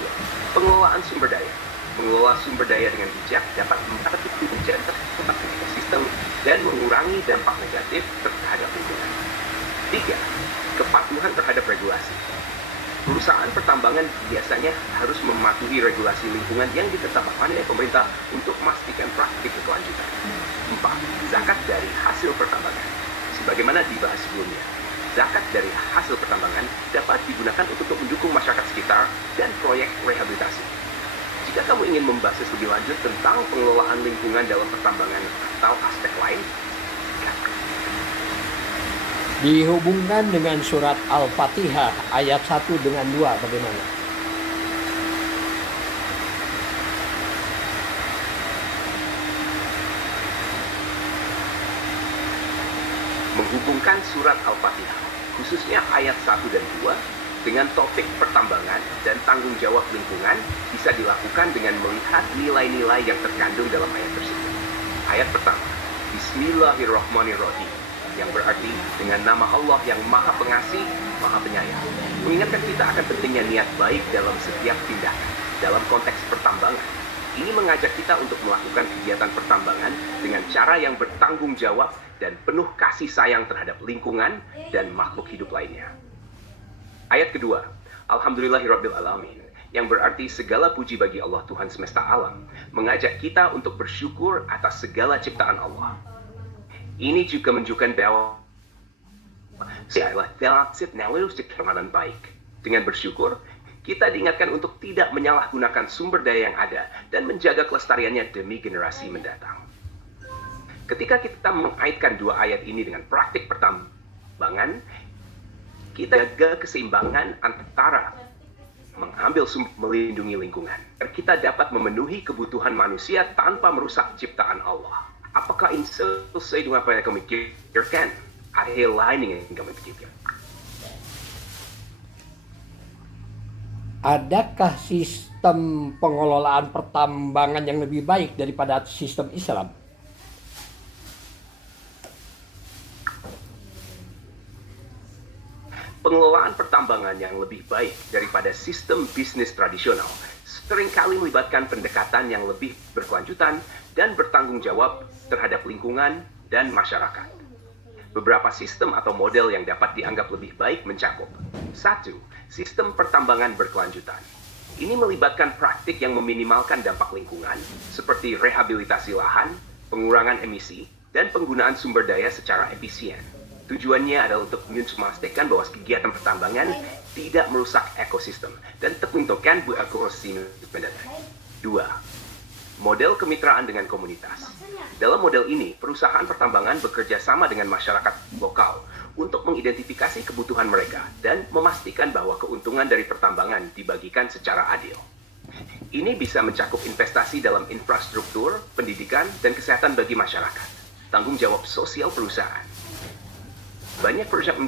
2. Pengelolaan sumber daya. Mengelola sumber daya dengan bijak dapat memperbaiki ekosistem dan mengurangi dampak negatif terhadap lingkungan. 3. Kepatuhan terhadap regulasi. Perusahaan pertambangan biasanya harus mematuhi regulasi lingkungan yang ditetapkan oleh pemerintah untuk memastikan praktik berkelanjutan. 4. Zakat dari hasil pertambangan. Sebagaimana dibahas sebelumnya, zakat dari hasil pertambangan dapat digunakan untuk mendukung masyarakat sekitar dan proyek rehabilitasi. Jika kamu ingin membahas lebih lanjut tentang pengelolaan lingkungan dalam pertambangan atau aspek lain, Dihubungkan dengan surat Al-Fatihah ayat 1 dengan 2 bagaimana? menghubungkan surat Al-Fatihah, khususnya ayat 1 dan 2, dengan topik pertambangan dan tanggung jawab lingkungan bisa dilakukan dengan melihat nilai-nilai yang terkandung dalam ayat tersebut. Ayat pertama, Bismillahirrahmanirrahim, yang berarti dengan nama Allah yang Maha Pengasih, Maha Penyayang, mengingatkan kita akan pentingnya niat baik dalam setiap tindakan. Dalam konteks pertambangan, ini mengajak kita untuk melakukan kegiatan pertambangan dengan cara yang bertanggung jawab dan penuh kasih sayang terhadap lingkungan dan makhluk hidup lainnya. Ayat kedua, Alhamdulillahirabbil alamin, yang berarti segala puji bagi Allah Tuhan semesta alam, mengajak kita untuk bersyukur atas segala ciptaan Allah. Ini juga menunjukkan bahwa dengan baik. Dengan bersyukur, kita diingatkan untuk tidak menyalahgunakan sumber daya yang ada dan menjaga kelestariannya demi generasi mendatang. Ketika kita mengaitkan dua ayat ini dengan praktik pertambangan, kita jaga keseimbangan antara mengambil sumber melindungi lingkungan. Kita dapat memenuhi kebutuhan manusia tanpa merusak ciptaan Allah. Apakah ini sesuai dengan apa yang kamu pikirkan? Ada hal lain yang kamu pikirkan? Adakah sistem pengelolaan pertambangan yang lebih baik daripada sistem Islam? Pengelolaan pertambangan yang lebih baik daripada sistem bisnis tradisional seringkali melibatkan pendekatan yang lebih berkelanjutan dan bertanggung jawab terhadap lingkungan dan masyarakat. Beberapa sistem atau model yang dapat dianggap lebih baik mencakup: 1. Sistem pertambangan berkelanjutan. Ini melibatkan praktik yang meminimalkan dampak lingkungan, seperti rehabilitasi lahan, pengurangan emisi, dan penggunaan sumber daya secara efisien. Tujuannya adalah untuk memastikan bahwa kegiatan pertambangan tidak merusak ekosistem dan tetap menguntungkan ekosistem. 2. Model kemitraan dengan komunitas. Dalam model ini, perusahaan pertambangan bekerja sama dengan masyarakat lokal untuk mengidentifikasi kebutuhan mereka dan memastikan bahwa keuntungan dari pertambangan dibagikan secara adil. Ini bisa mencakup investasi dalam infrastruktur, pendidikan, dan kesehatan bagi masyarakat. Tanggung jawab sosial perusahaan. Banyak perusahaan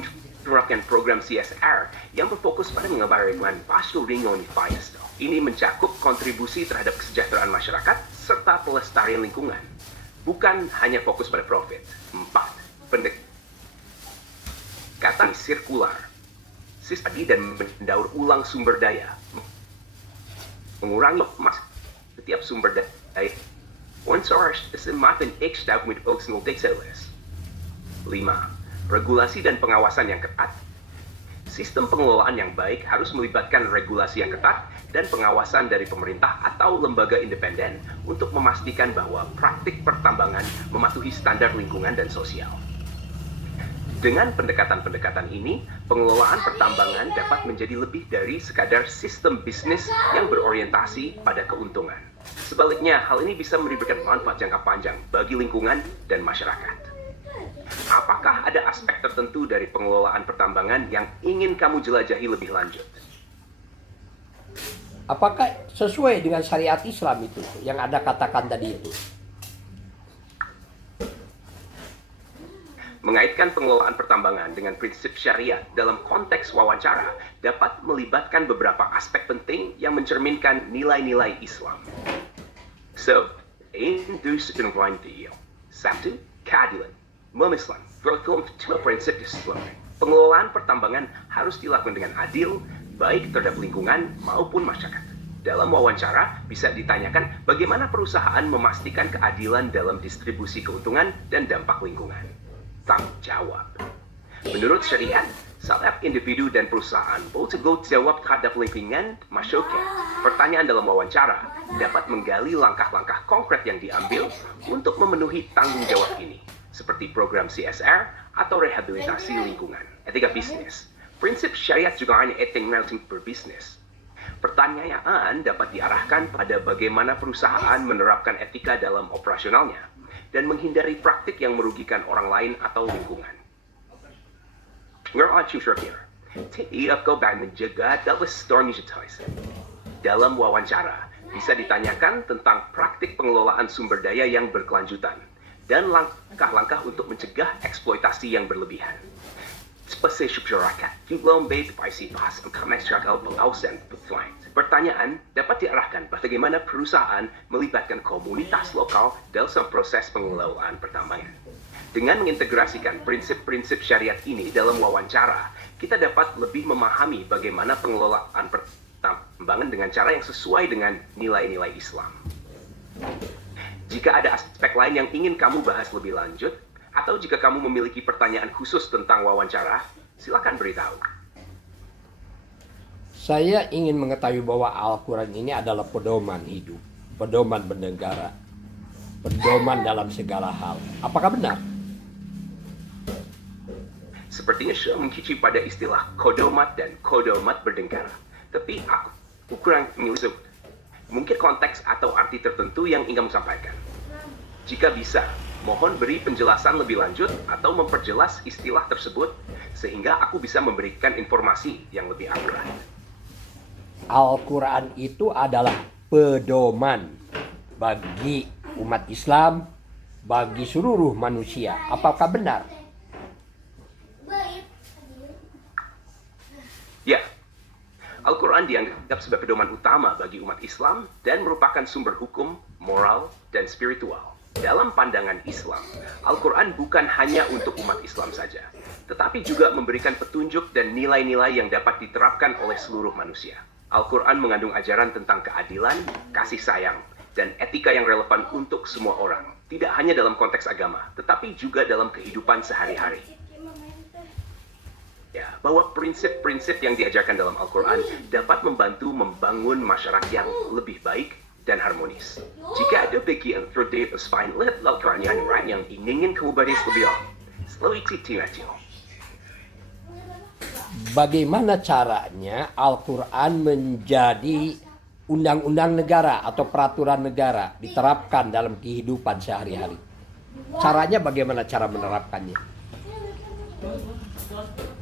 menerapkan program CSR yang berfokus pada mengembangkan pasal lingkungan investor. Ini mencakup kontribusi terhadap kesejahteraan masyarakat serta pelestarian lingkungan, bukan hanya fokus pada profit. 4. Pendekatan sirkular. Sistem dan mendaur ulang sumber daya. Mengurangi emas setiap sumber daya. Onsource semakin ekstra with optional data list. 5. Regulasi dan pengawasan yang ketat. Sistem pengelolaan yang baik harus melibatkan regulasi yang ketat dan pengawasan dari pemerintah atau lembaga independen untuk memastikan bahwa praktik pertambangan mematuhi standar lingkungan dan sosial. Dengan pendekatan-pendekatan ini, pengelolaan pertambangan dapat menjadi lebih dari sekadar sistem bisnis yang berorientasi pada keuntungan. Sebaliknya, hal ini bisa memberikan manfaat jangka panjang bagi lingkungan dan masyarakat. Apakah ada aspek tertentu dari pengelolaan pertambangan yang ingin kamu jelajahi lebih lanjut? Apakah sesuai dengan syariat Islam itu yang Anda katakan tadi itu? Mengaitkan pengelolaan pertambangan dengan prinsip syariat dalam konteks wawancara dapat melibatkan beberapa aspek penting yang mencerminkan nilai-nilai Islam. So, industri deal. 1. Keadilan. Islam berhukum prinsip Islam. Pengelolaan pertambangan harus dilakukan dengan adil, baik terhadap lingkungan maupun masyarakat. Dalam wawancara, bisa ditanyakan bagaimana perusahaan memastikan keadilan dalam distribusi keuntungan dan dampak lingkungan. Tanggung jawab. Menurut syariat, setiap individu dan perusahaan bertanggung jawab terhadap lingkungan masyarakat. Pertanyaan dalam wawancara dapat menggali langkah-langkah konkret yang diambil untuk memenuhi tanggung jawab ini, seperti program CSR atau rehabilitasi lingkungan. Etika bisnis. Prinsip syariat juga hanya etika berbisnis. Pertanyaan dapat diarahkan pada bagaimana perusahaan menerapkan etika dalam operasionalnya dan menghindari praktik yang merugikan orang lain atau lingkungan. Dalam wawancara, bisa ditanyakan tentang praktik pengelolaan sumber daya yang berkelanjutan dan langkah-langkah untuk mencegah eksploitasi yang berlebihan. Pertanyaan dapat diarahkan bagaimana perusahaan melibatkan komunitas lokal dalam proses pengelolaan pertambangan. Dengan mengintegrasikan prinsip-prinsip syariat ini dalam wawancara, kita dapat lebih memahami bagaimana pengelolaan pertambangan dengan cara yang sesuai dengan nilai-nilai Islam. Jika ada aspek lain yang ingin kamu bahas lebih lanjut, atau jika kamu memiliki pertanyaan khusus tentang wawancara, silakan beritahu. Saya ingin mengetahui bahwa Al-Quran ini adalah pedoman hidup, pedoman bernegara, pedoman dalam segala hal. Apakah benar? Sepertinya saya mengici pada istilah kodomat dan kodomat bernegara. Tapi aku kurang menyusup. Mungkin konteks atau arti tertentu yang ingin kamu sampaikan. Jika bisa, mohon beri penjelasan lebih lanjut atau memperjelas istilah tersebut sehingga aku bisa memberikan informasi yang lebih akurat. Al-Quran itu adalah pedoman bagi umat Islam, bagi seluruh manusia. Apakah benar? Ya, Al-Quran dianggap sebagai pedoman utama bagi umat Islam dan merupakan sumber hukum, moral, dan spiritual. Dalam pandangan Islam, Al-Quran bukan hanya untuk umat Islam saja, tetapi juga memberikan petunjuk dan nilai-nilai yang dapat diterapkan oleh seluruh manusia. Al-Quran mengandung ajaran tentang keadilan, kasih sayang, dan etika yang relevan untuk semua orang. Tidak hanya dalam konteks agama, tetapi juga dalam kehidupan sehari-hari. Ya, bahwa prinsip-prinsip yang diajarkan dalam Al-Quran dapat membantu membangun masyarakat yang lebih baik dan harmonis. Jika ada bagian terdekat spine lihat Al-Quran yang ingin kamu baris lebih awal. Selalu ikuti. Bagaimana caranya Al-Quran menjadi undang-undang negara atau peraturan negara diterapkan dalam kehidupan sehari-hari? Caranya bagaimana cara menerapkannya?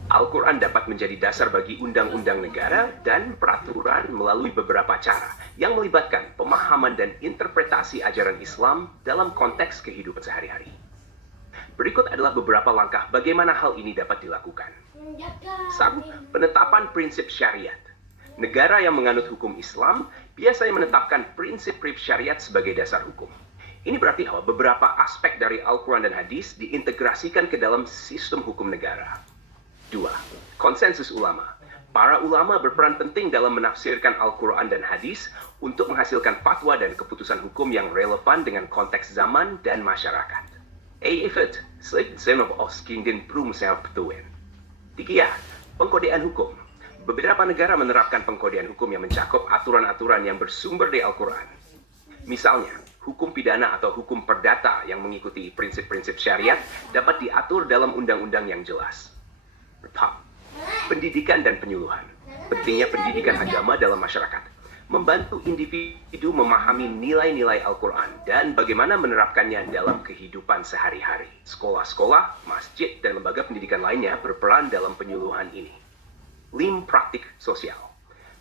Al-Quran dapat menjadi dasar bagi undang-undang negara dan peraturan melalui beberapa cara yang melibatkan pemahaman dan interpretasi ajaran Islam dalam konteks kehidupan sehari-hari. Berikut adalah beberapa langkah bagaimana hal ini dapat dilakukan. 1. Penetapan prinsip syariat. Negara yang menganut hukum Islam biasanya menetapkan prinsip-prinsip syariat sebagai dasar hukum. Ini berarti bahwa beberapa aspek dari Al-Quran dan hadis diintegrasikan ke dalam sistem hukum negara. 2. Konsensus ulama. Para ulama berperan penting dalam menafsirkan Al-Quran dan hadis untuk menghasilkan fatwa dan keputusan hukum yang relevan dengan konteks zaman dan masyarakat. Ifat, selain Osking dan Prum saya petuin. 3. Pengkodean hukum. Beberapa negara menerapkan pengkodean hukum yang mencakup aturan-aturan yang bersumber dari Al-Quran. Misalnya, hukum pidana atau hukum perdata yang mengikuti prinsip-prinsip syariat dapat diatur dalam undang-undang yang jelas. Pendidikan dan penyuluhan. Pentingnya pendidikan agama dalam masyarakat. Membantu individu memahami nilai-nilai Al-Quran dan bagaimana menerapkannya dalam kehidupan sehari-hari. Sekolah-sekolah, masjid, dan lembaga pendidikan lainnya berperan dalam penyuluhan ini. 5. Praktik sosial.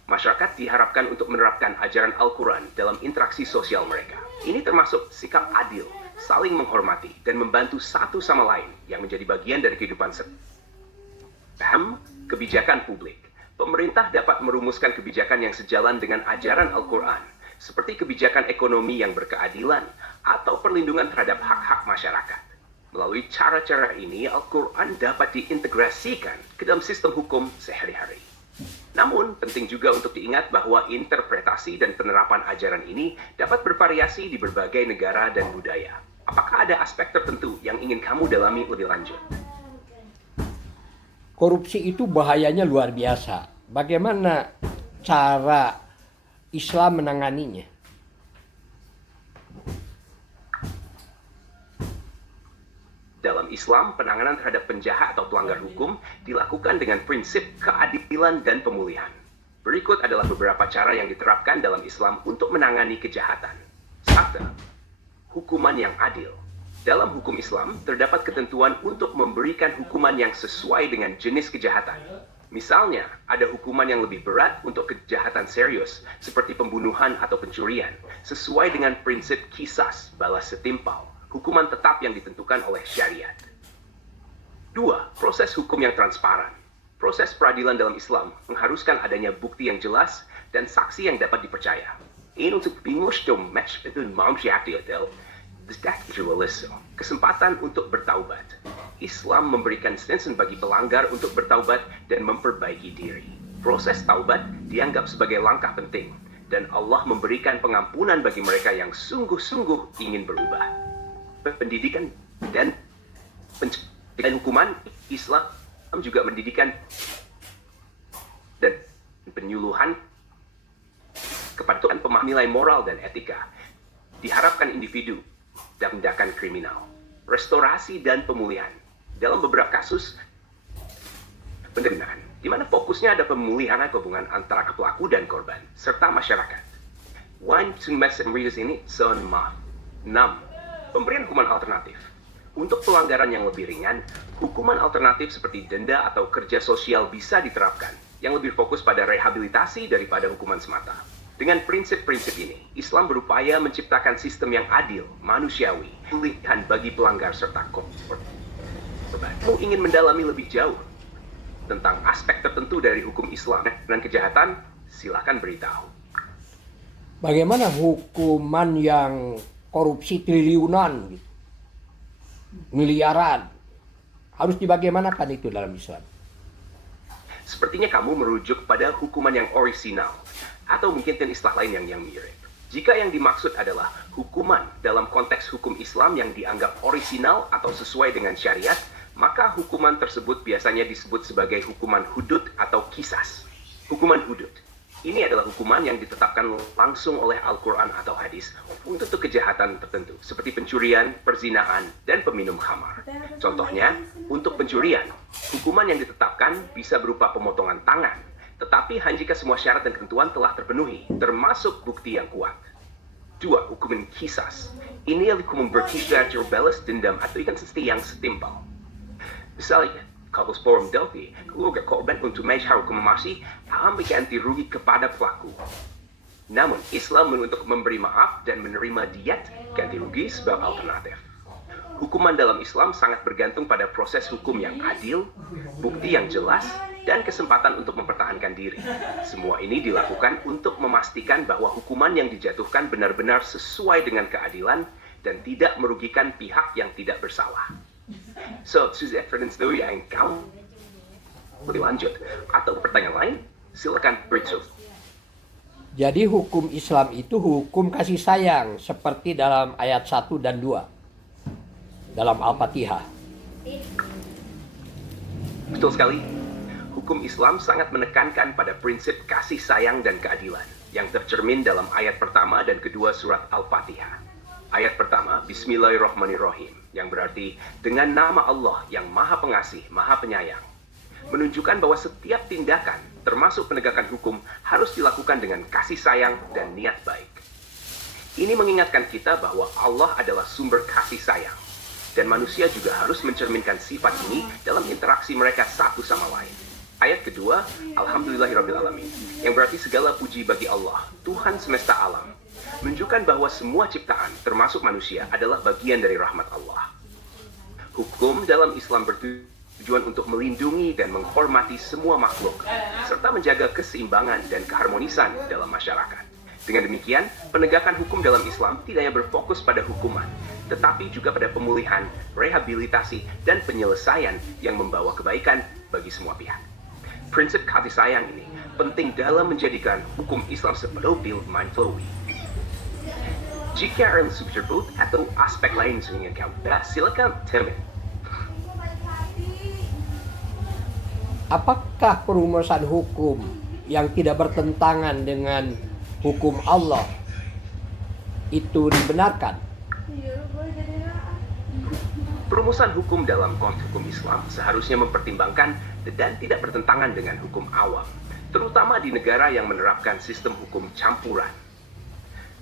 Masyarakat diharapkan untuk menerapkan ajaran Al-Quran dalam interaksi sosial mereka. Ini termasuk sikap adil, saling menghormati, dan membantu satu sama lain yang menjadi bagian dari kehidupan kebijakan publik. Pemerintah dapat merumuskan kebijakan yang sejalan dengan ajaran Al-Quran, seperti kebijakan ekonomi yang berkeadilan atau perlindungan terhadap hak-hak masyarakat. Melalui cara-cara ini, Al-Quran dapat diintegrasikan ke dalam sistem hukum sehari-hari. Namun, penting juga untuk diingat bahwa interpretasi dan penerapan ajaran ini dapat bervariasi di berbagai negara dan budaya. Apakah ada aspek tertentu yang ingin kamu dalami lebih lanjut? Korupsi itu bahayanya luar biasa. Bagaimana cara Islam menanganinya? Dalam Islam, penanganan terhadap penjahat atau pelanggar hukum dilakukan dengan prinsip keadilan dan pemulihan. Berikut adalah beberapa cara yang diterapkan dalam Islam untuk menangani kejahatan. 1. Hukuman yang adil. Dalam hukum Islam, terdapat ketentuan untuk memberikan hukuman yang sesuai dengan jenis kejahatan. Misalnya, ada hukuman yang lebih berat untuk kejahatan serius, seperti pembunuhan atau pencurian, sesuai dengan prinsip qisas, balas setimpal, hukuman tetap yang ditentukan oleh syariat. 2. Proses hukum yang transparan. Proses peradilan dalam Islam mengharuskan adanya bukti yang jelas dan saksi yang dapat dipercaya. Ini untuk match itu kesempatan untuk bertaubat. Islam memberikan sensen bagi pelanggar untuk bertaubat dan memperbaiki diri. Proses taubat dianggap sebagai langkah penting, dan Allah memberikan pengampunan bagi mereka yang sungguh-sungguh ingin berubah. Pendidikan dan hukuman Islam juga mendidikan dan penyuluhan kepada pemahaman nilai moral dan etika. Diharapkan individu dan tindakan kriminal, restorasi dan pemulihan. Dalam beberapa kasus penerimaan, di mana fokusnya ada pemulihan hubungan antara pelaku dan korban, serta masyarakat. ini 6. Pemberian hukuman alternatif. Untuk pelanggaran yang lebih ringan, hukuman alternatif seperti denda atau kerja sosial bisa diterapkan, yang lebih fokus pada rehabilitasi daripada hukuman semata. Dengan prinsip-prinsip ini, Islam berupaya menciptakan sistem yang adil, manusiawi, pilihan bagi pelanggar serta korban. Kamu ingin mendalami lebih jauh tentang aspek tertentu dari hukum Islam dan kejahatan? Silakan beritahu. Bagaimana hukuman yang korupsi triliunan, gitu, miliaran, harus dibagaimanakan itu dalam Islam? Sepertinya kamu merujuk pada hukuman yang orisinal, atau mungkin istilah lain yang mirip. Jika yang dimaksud adalah hukuman dalam konteks hukum Islam yang dianggap orisinal atau sesuai dengan syariat, maka hukuman tersebut biasanya disebut sebagai hukuman hudud atau kisas. Hukuman hudud. Ini adalah hukuman yang ditetapkan langsung oleh Al-Quran atau hadis untuk kejahatan tertentu, seperti pencurian, perzinaan, dan peminum khamar. Contohnya, untuk pencurian, hukuman yang ditetapkan bisa berupa pemotongan tangan, tetapi hanya jika semua syarat dan ketentuan telah terpenuhi, termasuk bukti yang kuat. 2. Hukuman kisas. Ini adalah hukuman berkisar balas dendam atau ikan yang setimpal. Misalnya, Kasus Forum Delphi, keluarga korban untuk mencari hukuman memberikan ganti rugi kepada pelaku. Namun, Islam menuntut memberi maaf dan menerima diet ganti rugi sebagai alternatif. Hukuman dalam Islam sangat bergantung pada proses hukum yang adil, bukti yang jelas, dan kesempatan untuk mempertahankan diri. Semua ini dilakukan untuk memastikan bahwa hukuman yang dijatuhkan benar-benar sesuai dengan keadilan dan tidak merugikan pihak yang tidak bersalah. So, Suzette Ferdinand dulu yang kamu boleh lanjut. Atau pertanyaan lain, silakan beritahu. Jadi hukum Islam itu hukum kasih sayang seperti dalam ayat 1 dan 2 dalam Al-Fatihah. Betul sekali. Hukum Islam sangat menekankan pada prinsip kasih sayang dan keadilan yang tercermin dalam ayat pertama dan kedua surat Al-Fatihah. Ayat pertama, Bismillahirrahmanirrahim, yang berarti dengan nama Allah yang Maha Pengasih, Maha Penyayang, menunjukkan bahwa setiap tindakan, termasuk penegakan hukum, harus dilakukan dengan kasih sayang dan niat baik. Ini mengingatkan kita bahwa Allah adalah sumber kasih sayang, dan manusia juga harus mencerminkan sifat ini dalam interaksi mereka satu sama lain. Ayat kedua, Alhamdulillahirrabbilalamin, yang berarti segala puji bagi Allah, Tuhan semesta alam, menunjukkan bahwa semua ciptaan, termasuk manusia, adalah bagian dari rahmat Allah. Hukum dalam Islam bertujuan untuk melindungi dan menghormati semua makhluk, serta menjaga keseimbangan dan keharmonisan dalam masyarakat. Dengan demikian, penegakan hukum dalam Islam tidak hanya berfokus pada hukuman, tetapi juga pada pemulihan, rehabilitasi, dan penyelesaian yang membawa kebaikan bagi semua pihak. Prinsip kasih sayang ini penting dalam menjadikan hukum Islam sepenuhnya mindflowy. Jika ada tersebut atau aspek lain yang ingin kamu bahas, silakan Temen. Apakah perumusan hukum yang tidak bertentangan dengan hukum Allah itu dibenarkan? Perumusan hukum dalam konteks hukum Islam seharusnya mempertimbangkan dan tidak bertentangan dengan hukum awam, terutama di negara yang menerapkan sistem hukum campuran.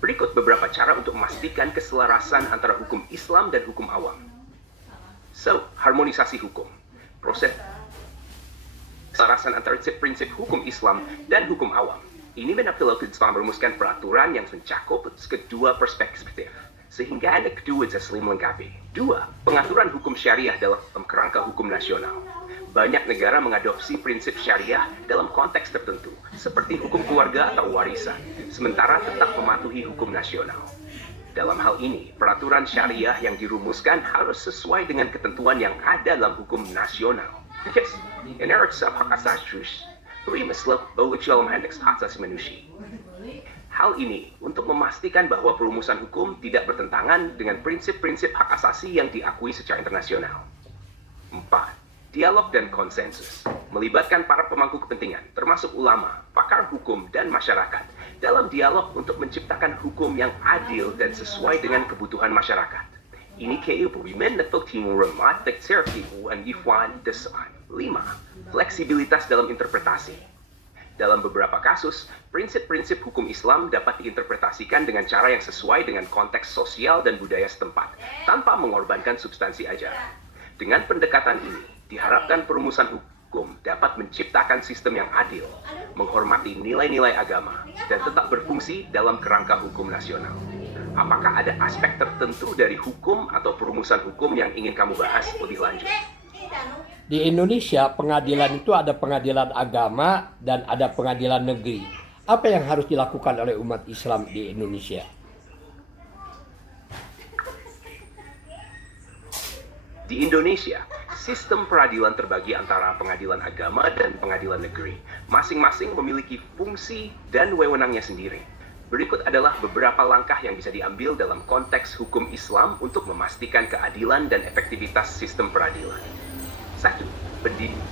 Berikut beberapa cara untuk memastikan keselarasan antara hukum Islam dan hukum awam. So, harmonisasi hukum. Proses keselarasan antara prinsip hukum Islam dan hukum awam. Ini benar-benar Islam merumuskan peraturan yang mencakup kedua perspektif, sehingga ada kedua saling melengkapi. 2. Pengaturan hukum syariah dalam kerangka hukum nasional. Banyak negara mengadopsi prinsip syariah dalam konteks tertentu, seperti hukum keluarga atau warisan, sementara tetap mematuhi hukum nasional. Dalam hal ini, peraturan syariah yang dirumuskan harus sesuai dengan ketentuan yang ada dalam hukum nasional. Yes, in hak asasi manusia, dalam hak asasi manusia. Hal ini untuk memastikan bahwa perumusan hukum tidak bertentangan dengan prinsip-prinsip hak asasi yang diakui secara internasional. 4. Dialog dan konsensus, melibatkan para pemangku kepentingan, termasuk ulama, pakar hukum, dan masyarakat, dalam dialog untuk menciptakan hukum yang adil dan sesuai dengan kebutuhan masyarakat. Ini keupuimen atau timur-remat terapi dan yifwan desain. 5. Fleksibilitas dalam interpretasi. Dalam beberapa kasus, prinsip-prinsip hukum Islam dapat diinterpretasikan dengan cara yang sesuai dengan konteks sosial dan budaya setempat, tanpa mengorbankan substansi ajaran. Dengan pendekatan ini, diharapkan perumusan hukum dapat menciptakan sistem yang adil, menghormati nilai-nilai agama, dan tetap berfungsi dalam kerangka hukum nasional. Apakah ada aspek tertentu dari hukum atau perumusan hukum yang ingin kamu bahas lebih lanjut? Di Indonesia, pengadilan itu ada pengadilan agama dan ada pengadilan negeri. Apa yang harus dilakukan oleh umat Islam di Indonesia? Di Indonesia, sistem peradilan terbagi antara pengadilan agama dan pengadilan negeri. Masing-masing memiliki fungsi dan wewenangnya sendiri. Berikut adalah beberapa langkah yang bisa diambil dalam konteks hukum Islam untuk memastikan keadilan dan efektivitas sistem peradilan. 1. Pendidikan.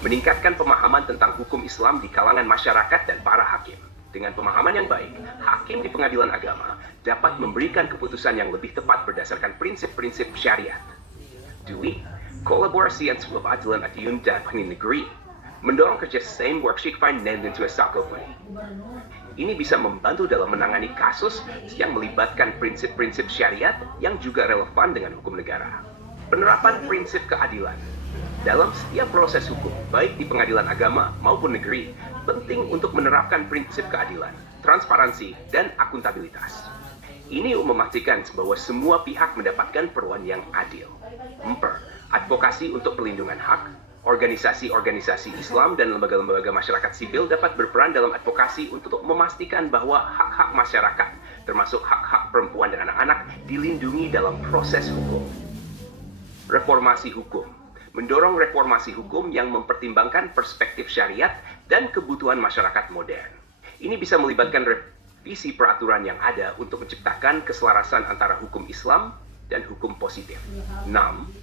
Meningkatkan pemahaman tentang hukum Islam di kalangan masyarakat dan para hakim. Dengan pemahaman yang baik, hakim di pengadilan agama dapat memberikan keputusan yang lebih tepat berdasarkan prinsip-prinsip syariat. 2. Kolaborasi yang keadilan adiun dan pengadilan negeri. Mendorong kerjasama workshop dan intuasi. Ini bisa membantu dalam menangani kasus yang melibatkan prinsip-prinsip syariat yang juga relevan dengan hukum negara. Penerapan prinsip keadilan. Dalam setiap proses hukum, baik di pengadilan agama maupun negeri, penting untuk menerapkan prinsip keadilan, transparansi, dan akuntabilitas. Ini memastikan bahwa semua pihak mendapatkan perlakuan yang adil. 4. Advokasi untuk perlindungan hak. Organisasi-organisasi Islam dan lembaga-lembaga masyarakat sipil dapat berperan dalam advokasi untuk memastikan bahwa hak-hak masyarakat, termasuk hak-hak perempuan dan anak-anak, dilindungi dalam proses hukum. Reformasi hukum. Mendorong reformasi hukum yang mempertimbangkan perspektif syariat dan kebutuhan masyarakat modern. Ini bisa melibatkan revisi peraturan yang ada untuk menciptakan keselarasan antara hukum Islam dan hukum positif. 6.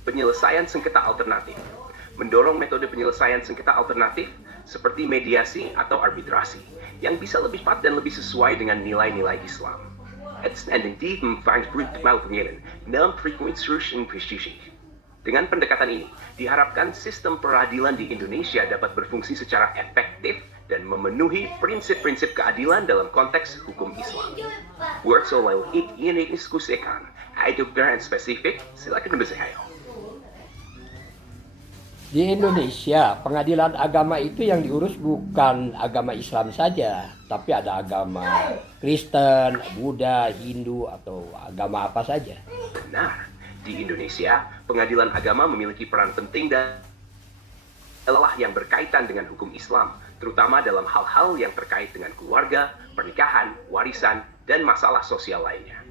Penyelesaian sengketa alternatif. Mendorong metode penyelesaian sengketa alternatif seperti mediasi atau arbitrasi yang bisa lebih cepat dan lebih sesuai dengan nilai-nilai Islam. Dengan pendekatan ini, diharapkan sistem peradilan di Indonesia dapat berfungsi secara efektif dan memenuhi prinsip-prinsip keadilan dalam konteks hukum Islam. Words oleh ini diskusikan, ada yang spesifik, silakan bersehayo. Di Indonesia, pengadilan agama itu yang diurus bukan agama Islam saja, tapi ada agama Kristen, Buddha, Hindu, atau agama apa saja. Benar. Di Indonesia, pengadilan agama memiliki peran penting dan adalah yang berkaitan dengan hukum Islam, terutama dalam hal-hal yang terkait dengan keluarga, pernikahan, warisan, dan masalah sosial lainnya.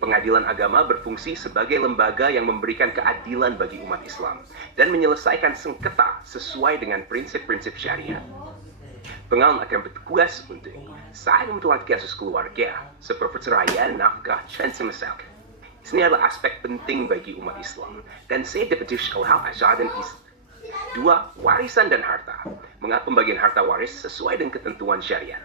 Pengadilan agama berfungsi sebagai lembaga yang memberikan keadilan bagi umat Islam dan menyelesaikan sengketa sesuai dengan prinsip-prinsip syariat. Pengadilan akan bertugas untuk menentukan kasus keluarga, seperti perceraian, nafkah, dan semisal. Ini adalah aspek penting bagi umat Islam dan saya dapat hal ajaran Islam. 2. Warisan dan harta. Mengatur pembagian harta waris sesuai dengan ketentuan syariat.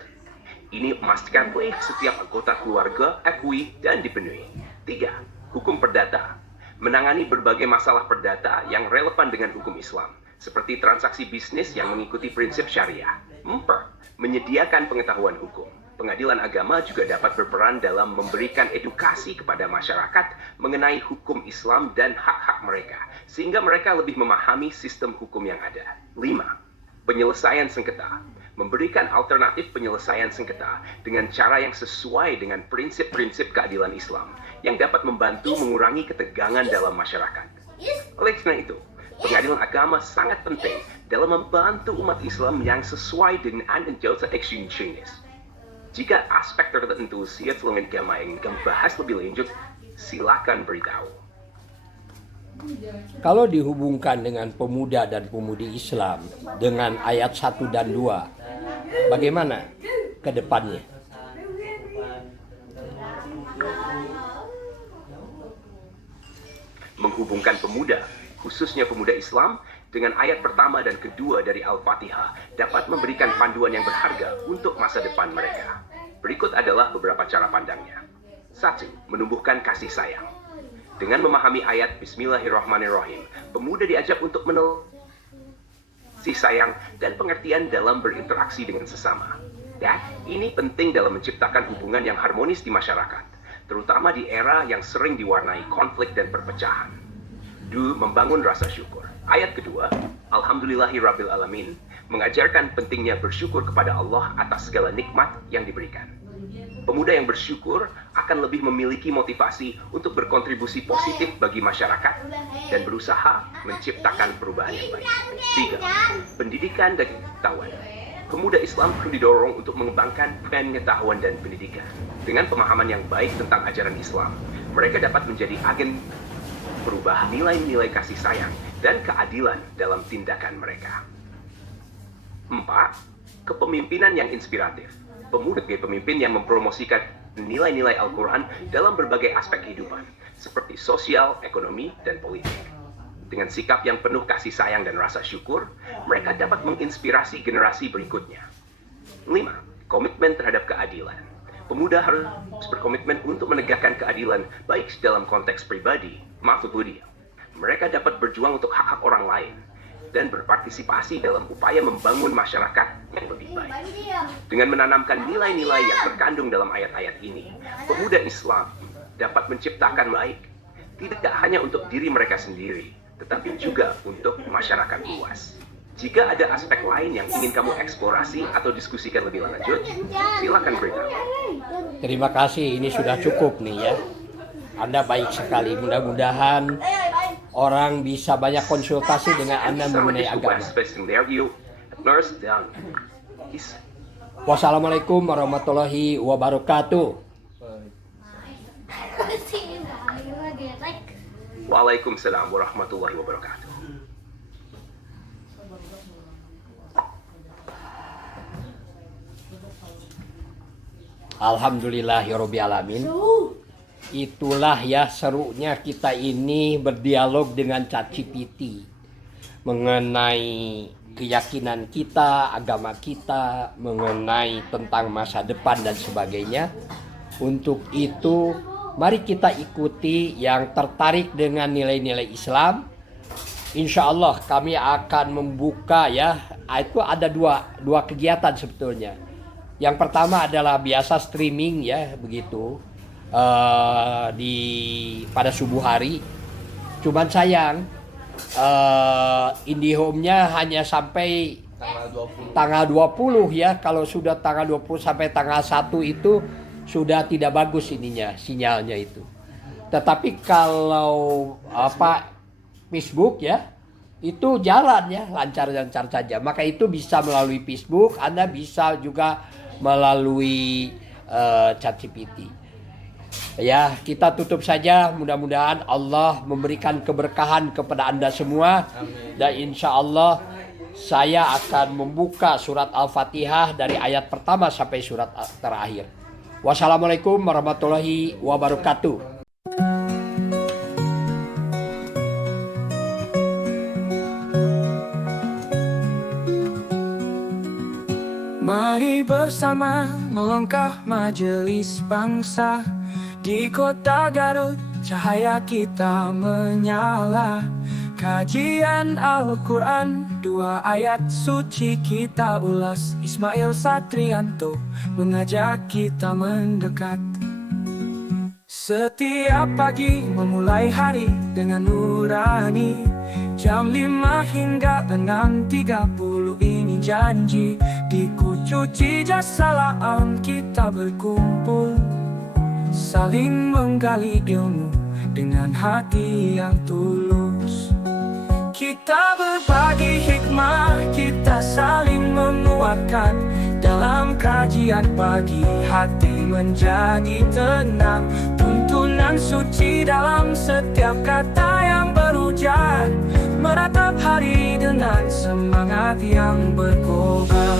Ini memastikan boleh setiap anggota keluarga akui dan dipenuhi. 3. Hukum perdata. Menangani berbagai masalah perdata yang relevan dengan hukum Islam, seperti transaksi bisnis yang mengikuti prinsip syariah. 4. Menyediakan pengetahuan hukum. Pengadilan agama juga dapat berperan dalam memberikan edukasi kepada masyarakat mengenai hukum Islam dan hak-hak mereka, sehingga mereka lebih memahami sistem hukum yang ada. 5. Penyelesaian sengketa. Memberikan alternatif penyelesaian sengketa dengan cara yang sesuai dengan prinsip-prinsip keadilan Islam yang dapat membantu mengurangi ketegangan dalam masyarakat. Oleh karena itu, pengadilan agama sangat penting dalam membantu umat Islam yang sesuai dengan anjota eksinsinis. Jika aspek tertentu siap selama agama yang ingin bahas lebih lanjut, silakan beritahu. Kalau dihubungkan dengan pemuda dan pemudi Islam dengan ayat 1 dan 2, bagaimana ke depannya? Menghubungkan pemuda, khususnya pemuda Islam, dengan ayat pertama dan kedua dari Al-Fatihah dapat memberikan panduan yang berharga untuk masa depan mereka. Berikut adalah beberapa cara pandangnya. 1. Menumbuhkan kasih sayang. Dengan memahami ayat Bismillahirrahmanirrahim, pemuda diajak untuk kasih sayang dan pengertian dalam berinteraksi dengan sesama. Dan ini penting dalam menciptakan hubungan yang harmonis di masyarakat, terutama di era yang sering diwarnai konflik dan perpecahan. 2. Membangun rasa syukur. Ayat kedua, Alhamdulillahirabbil alamin, mengajarkan pentingnya bersyukur kepada Allah atas segala nikmat yang diberikan. Pemuda yang bersyukur akan lebih memiliki motivasi untuk berkontribusi positif bagi masyarakat dan berusaha menciptakan perubahan yang baik. 3. Pendidikan dan pengetahuan. pemuda Islam perlu didorong untuk mengembangkan pengetahuan dan pendidikan. Dengan pemahaman yang baik tentang ajaran Islam, mereka dapat menjadi agen berubah nilai-nilai kasih sayang dan keadilan dalam tindakan mereka. 4. Kepemimpinan yang inspiratif. Pemuda sebagai pemimpin yang mempromosikan nilai-nilai Al-Quran dalam berbagai aspek kehidupan, seperti sosial, ekonomi, dan politik. Dengan sikap yang penuh kasih sayang dan rasa syukur, mereka dapat menginspirasi generasi berikutnya. 5. Komitmen terhadap keadilan. Pemuda harus berkomitmen untuk menegakkan keadilan baik dalam konteks pribadi maupun dunia. Mereka dapat berjuang untuk hak-hak orang lain dan berpartisipasi dalam upaya membangun masyarakat yang lebih baik. Dengan menanamkan nilai-nilai yang terkandung dalam ayat-ayat ini, pemuda Islam dapat menciptakan baik, tidak hanya untuk diri mereka sendiri, tetapi juga untuk masyarakat luas. Jika ada aspek lain yang ingin kamu eksplorasi atau diskusikan lebih lanjut, silakan beritahu. Terima kasih, ini sudah cukup nih ya. Anda baik sekali, mudah-mudahan orang bisa banyak konsultasi dengan Anda mengenai agama. Wassalamualaikum warahmatullahi wabarakatuh. Waalaikumsalam warahmatullahi wabarakatuh. Alhamdulillahirobbilalamin. Itulah ya serunya kita ini berdialog dengan ChatGPT mengenai keyakinan kita, agama kita, mengenai tentang masa depan dan sebagainya. Untuk itu, mari kita ikuti yang tertarik dengan nilai-nilai Islam. Insya Allah kami akan membuka ya, itu ada dua kegiatan sebetulnya. Yang pertama adalah biasa streaming ya begitu pada subuh hari. Cuman sayang IndiHome-nya hanya sampai tanggal 20 ya. Kalau sudah tanggal 20 sampai tanggal 1 itu sudah tidak bagus ininya, sinyalnya itu. Tetapi kalau Facebook ya, itu jalan ya, lancar-lancar saja. Maka itu bisa melalui Facebook, Anda bisa juga melalui ChatGPT. Ya, kita tutup saja. Mudah-mudahan Allah memberikan keberkahan kepada Anda semua. Amin. Dan insya Allah saya akan membuka surat Al-Fatihah dari ayat pertama sampai surat terakhir. Wassalamualaikum warahmatullahi wabarakatuh. Mari bersama melangkah majelis bangsa. Di kota Garut cahaya kita menyala. Kajian Al-Quran, 2 ayat suci kita ulas. Ismail Satrianto mengajak kita mendekat. Setiap pagi memulai hari dengan nurani. Jam 5 hingga 6.30 ini janji. Di Kucuci Jasa Salam kita berkumpul, saling menggali ilmu dengan hati yang tulus. Kita berbagi hikmah, kita saling menguatkan. Dalam kajian pagi hati menjadi tenang. Tuntunan suci dalam setiap kata yang berujar, meratap hari dengan semangat yang berkobar.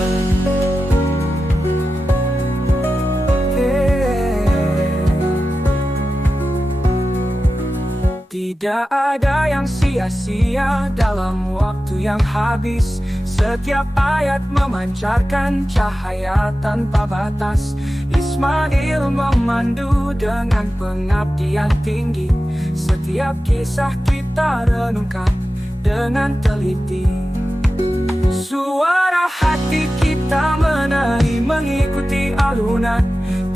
Tidak ada yang sia-sia dalam waktu yang habis. Setiap ayat memancarkan cahaya tanpa batas. Ismail memandu dengan pengabdian tinggi. Setiap kisah kita renungkan dengan teliti. Suara hati kita menari mengikuti alunan.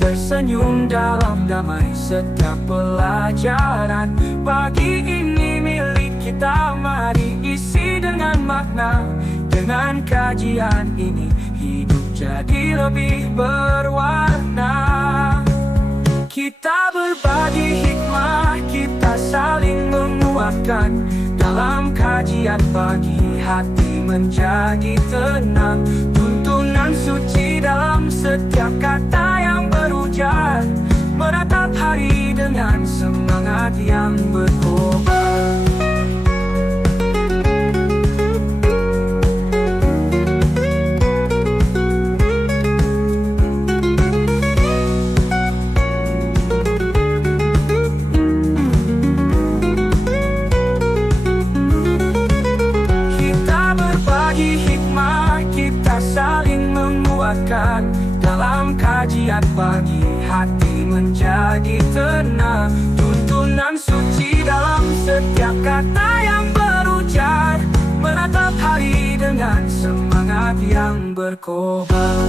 Tersenyum dalam damai setiap pelajaran. Pagi ini milik kita, mari isi dengan makna. Dengan kajian ini hidup jadi lebih berwarna. Kita berbagi hikmah, kita saling menguatkan. Dalam kajian pagi hati menjadi tenang. Tuntunan Tuntunan suci dalam setiap kata yang berujar, menatap hari dengan semangat yang berkobar. Kita berbagi hikmah, kita saling menguatkan. Dalam kajian pagi, hati menjadi tenang. Tuntunan suci dalam setiap kata yang berujar, menatap hari dengan semangat yang berkobar.